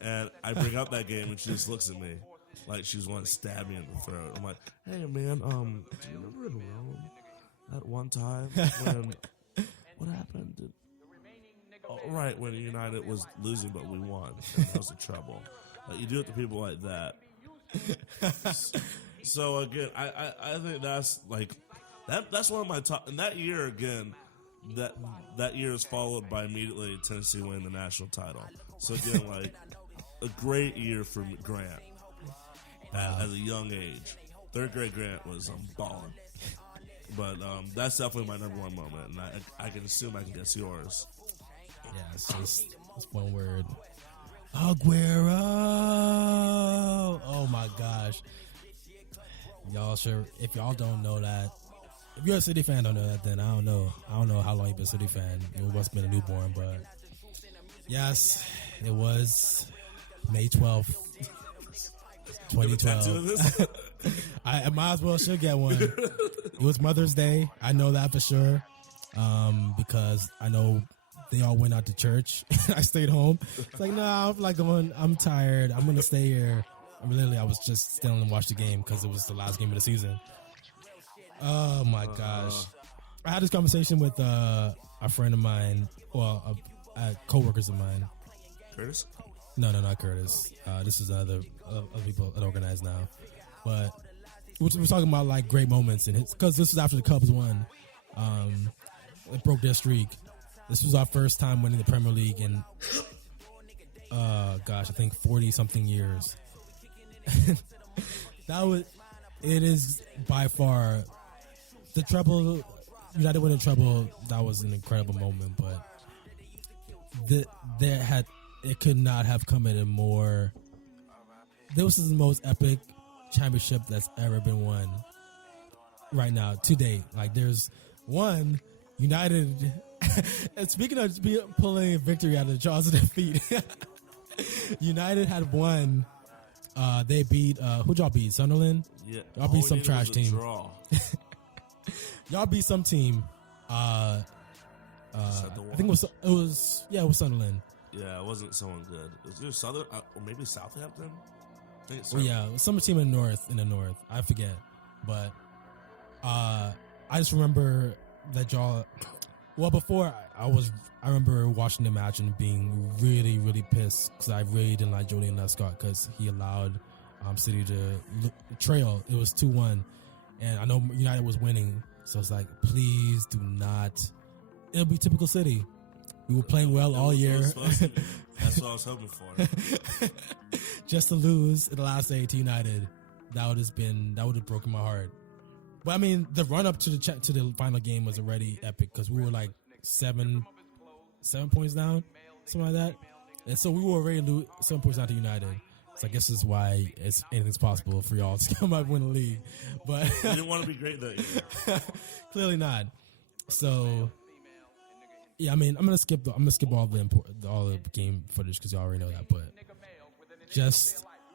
and I bring up that game, and she just looks at me like she's wanting to stab me in the throat. I'm like, hey man, do you remember in Rome that one time when what happened? Right, when United was losing, but we won. And that was the trouble. You do it to people like that. So again, I think that's like that's one of my top. And that year again, that year is followed by immediately Tennessee winning the national title. So again, like a great year for Grant at a young age. 3rd grade Grant was balling. But that's definitely my number one moment, and I can assume I can guess yours. Yeah, it's one word. Aguero! Oh my gosh. Y'all sure, if y'all don't know that, if you're a City fan, don't know that, then I don't know how long you've been a City fan. You must have been a newborn, but yes, it was May 12th, 2012. I might as well should get one. It was Mother's Day. I know that for sure, because I know they all went out to church. I stayed home. It's like, nah, I'm like going, I'm tired. I'm going to stay here. I was just staying and watch the game because it was the last game of the season. Oh, my gosh. I had this conversation with a friend of mine, co-workers of mine. Curtis? No, not Curtis. This is other people that organize now. But we're talking about, like, great moments. Because this was after the Cubs won. It broke their streak. This was our first time winning the Premier League in, I think 40-something years. It is by far the treble. United winning treble. That was an incredible moment, but it could not have come at a more. This is the most epic championship that's ever been won. Right now, to date, like there's one United. And speaking of pulling a victory out of the jaws of defeat, United had won. They beat who'd y'all beat? Sunderland? Yeah. Y'all beat some trash team. Draw. Y'all beat some team. I think it was Sunderland. Yeah, it wasn't someone good. Was it Southern or maybe Southampton? I think it's Yeah, it was some team in the north. I forget, but I just remember that y'all. Well, before I remember watching the match and being really, really pissed because I really didn't like Julian Lescott because he allowed City to trail. It was 2-1, and I know United was winning, so it's like, please do not. It'll be typical City. We were playing well all year. That's what I was hoping for. Just to lose in the last day to United, that would have broken my heart. But I mean, the run up to the final game was already epic because we were like 7 points down, something like that, and so we were already 7 points down to United. So I guess this is why anything's possible for y'all to come up and win the league. But you didn't want to be great that year. Clearly not. So yeah, I mean, I'm gonna skip all the game footage because y'all already know that. But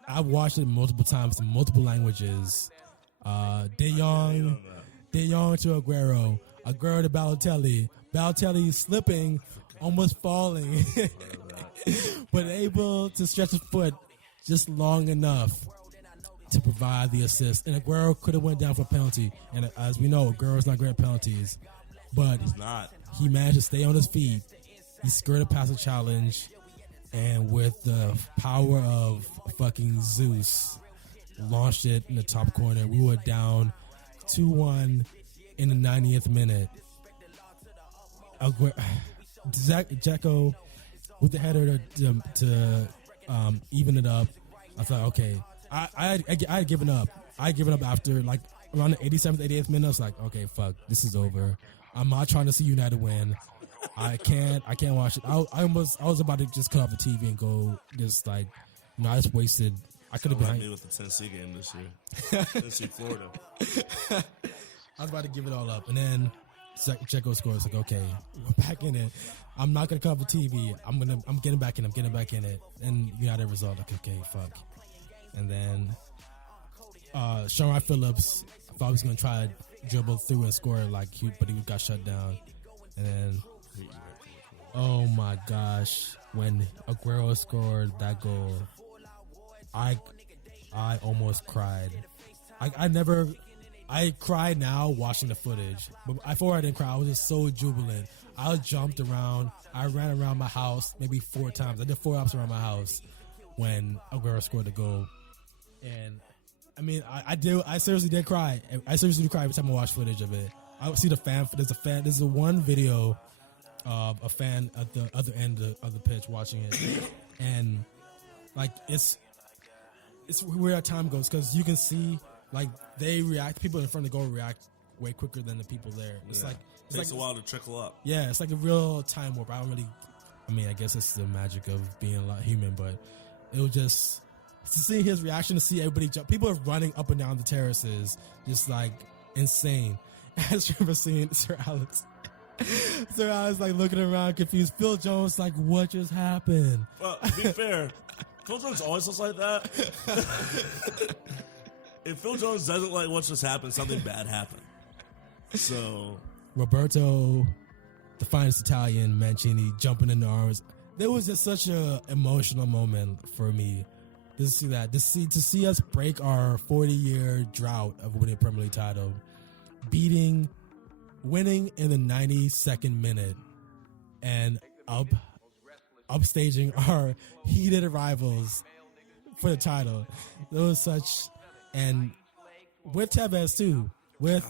I've watched it multiple times in multiple languages. De Jong to Aguero to Balotelli slipping, almost falling, but able to stretch his foot just long enough to provide the assist. And Aguero could have went down for a penalty. And as we know, Aguero's not great at penalties. But He's not. he managed to stay on his feet. He skirted past the challenge. And with the power of fucking Zeus, launched it in the top corner. We were down 2-1 in the 90th minute. Dzeko with the header to even it up. I thought, okay, I had given up. I had given up after like around the 87th, 88th minute. I was like, okay, fuck, this is over. I'm not trying to see United win. I can't watch it. I was about to just cut off the TV and go just like, I just wasted. I could have been me with the Tennessee game this year. Tennessee, Florida. I was about to give it all up, and then Dzeko scores. Like, okay, we're back in it. I'm not gonna cut off the TV. I'm getting back in. I'm getting back in it. And United result. Like, okay, fuck. And then Sharon Phillips, I thought he was gonna try to dribble through and score, but he got shut down. And then, oh my gosh, when Aguero scored that goal, I almost cried. I cried now watching the footage, but before I didn't cry. I was just so jubilant. I jumped around. I ran around my house maybe 4 times. I did 4 laps around my house when Aguero scored the goal. And I mean, I seriously did cry. I seriously do cry every time I watch footage of it. I would see the fan. There's a one video of a fan at the other end of the pitch watching it, and like it's where our time goes, because you can see like they react. People in front of the goal react way quicker than the people there. It's like it takes a while to trickle up. Yeah, it's like a real time warp. I guess it's the magic of being a lot human, but it was just to see his reaction, to see everybody jump. People are running up and down the terraces, just like insane. I just remember seeing Sir Alex. Sir Alex like looking around confused. Phil Jones like, what just happened? Well, to be fair, Phil Jones always looks like that. If Phil Jones doesn't like what just happened, something bad happened. So Roberto, the finest Italian, Mancini jumping in the arms. There was just such a emotional moment for me to see that. To see us break our 40-year drought of winning a Premier League title, winning in the 92nd minute, and upstaging our heated rivals for the title. There was such, and with Tevez too. With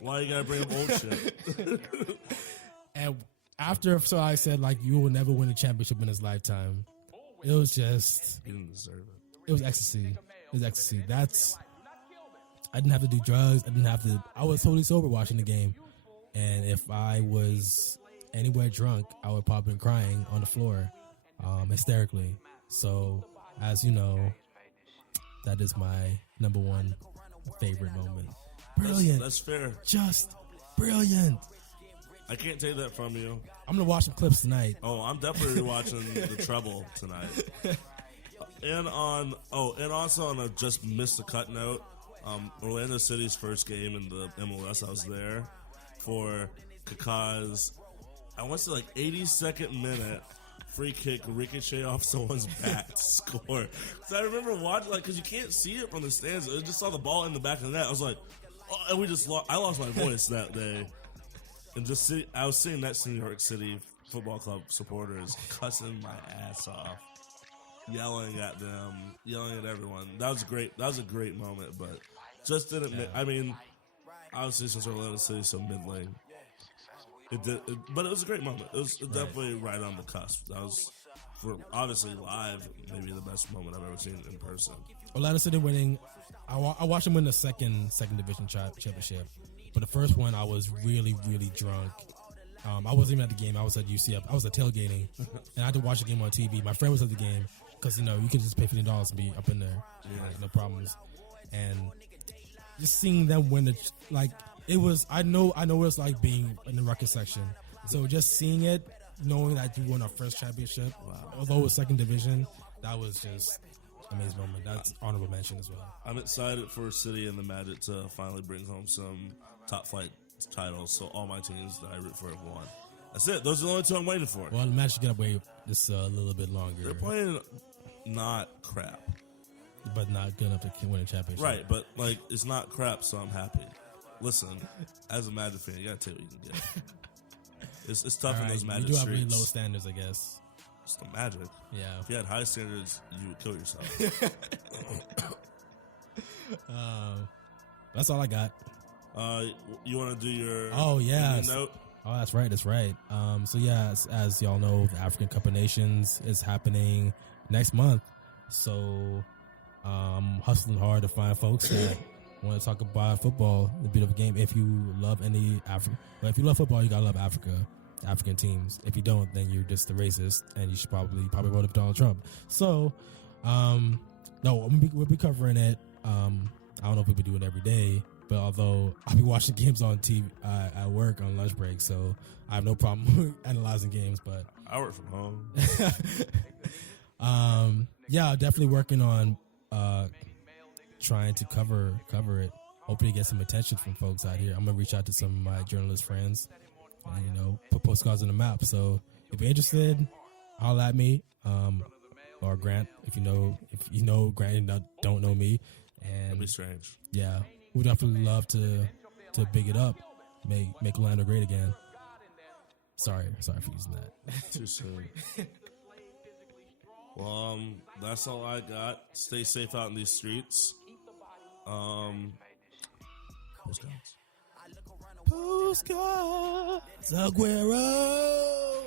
why you gotta bring up old shit? And after, so I said like, you will never win a championship in his lifetime. It was just, he didn't deserve it. It was ecstasy. It was ecstasy. I didn't have to do drugs. I was totally sober watching the game. And if I was anywhere drunk, I would probably been crying on the floor, hysterically. So, as you know, that is my number one favorite moment. Brilliant. That's fair. Just brilliant. I can't take that from you. I'm gonna watch some clips tonight. Oh, I'm definitely watching the treble tonight. And also on a just missed the cut note, Orlando City's first game in the MLS, I was there for Kaká's, I want to say like 82nd minute free kick ricochet off someone's back to score. So I remember watching, like, because you can't see it from the stands. I just saw the ball in the back of the net. I was like, oh, and I lost my voice that day. And I was sitting next to New York City Football Club supporters cussing my ass off, yelling at them, yelling at everyone. That was great. That was a great moment, but just didn't. Yeah. I mean, obviously since Orlando City's so middling, but it was a great moment. It was definitely right on the cusp. That was, for obviously live, maybe the best moment I've ever seen in person. Orlando City winning. I watched them win the second division championship. But the first one, I was really, really drunk. I wasn't even at the game. I was at UCF. I was at tailgating, and I had to watch the game on TV. My friend was at the game because, you can just pay $50 and be up in there. Yeah. No problems. And just seeing them win it was. I know what it's like being in the record section. So just seeing it, knowing that you won our first championship, although it was second division, that was just amazing moment. That's honorable mention as well. I'm excited for City and the Magic to finally bring home some top flight titles, so all my teams that I root for have won. That's it. Those are the only two I'm waiting for. Well, the Magic get away just a little bit longer. They're playing not crap. but not good enough to win a championship. Right, but like it's not crap, so I'm happy. Listen, as a Magic fan, you gotta take what you can get. It's tough in those Magic You do have streets. really low standards, I guess. It's the Magic. Yeah. If you had high standards, you would kill yourself. That's all I got. You want to do your note? Oh, that's right. So yeah, as y'all know, the African Cup of Nations is happening next month. So I'm hustling hard to find folks that want to talk about football, a bit of a game. If you love any Africa, but if you love football, you gotta love African teams. If you don't, then you're just a racist, and you should probably vote for Donald Trump. So, no, we'll be covering it. I don't know if we'll be doing it every day, but although I'll be watching games on TV at work on lunch break, so I have no problem analyzing games. But I work from home. Yeah, definitely working on trying to cover it. Hoping to get some attention from folks out here. I'm gonna reach out to some of my journalist friends and put postcards on the map. So if you're interested, holler at me or Grant if you know Grant and don't know me. And It'd be strange. Yeah, we'd definitely love to big it up, make Orlando great again. Sorry for using that. Too soon. Well, that's all I got. Stay safe out in these streets. Postcards, Aguero.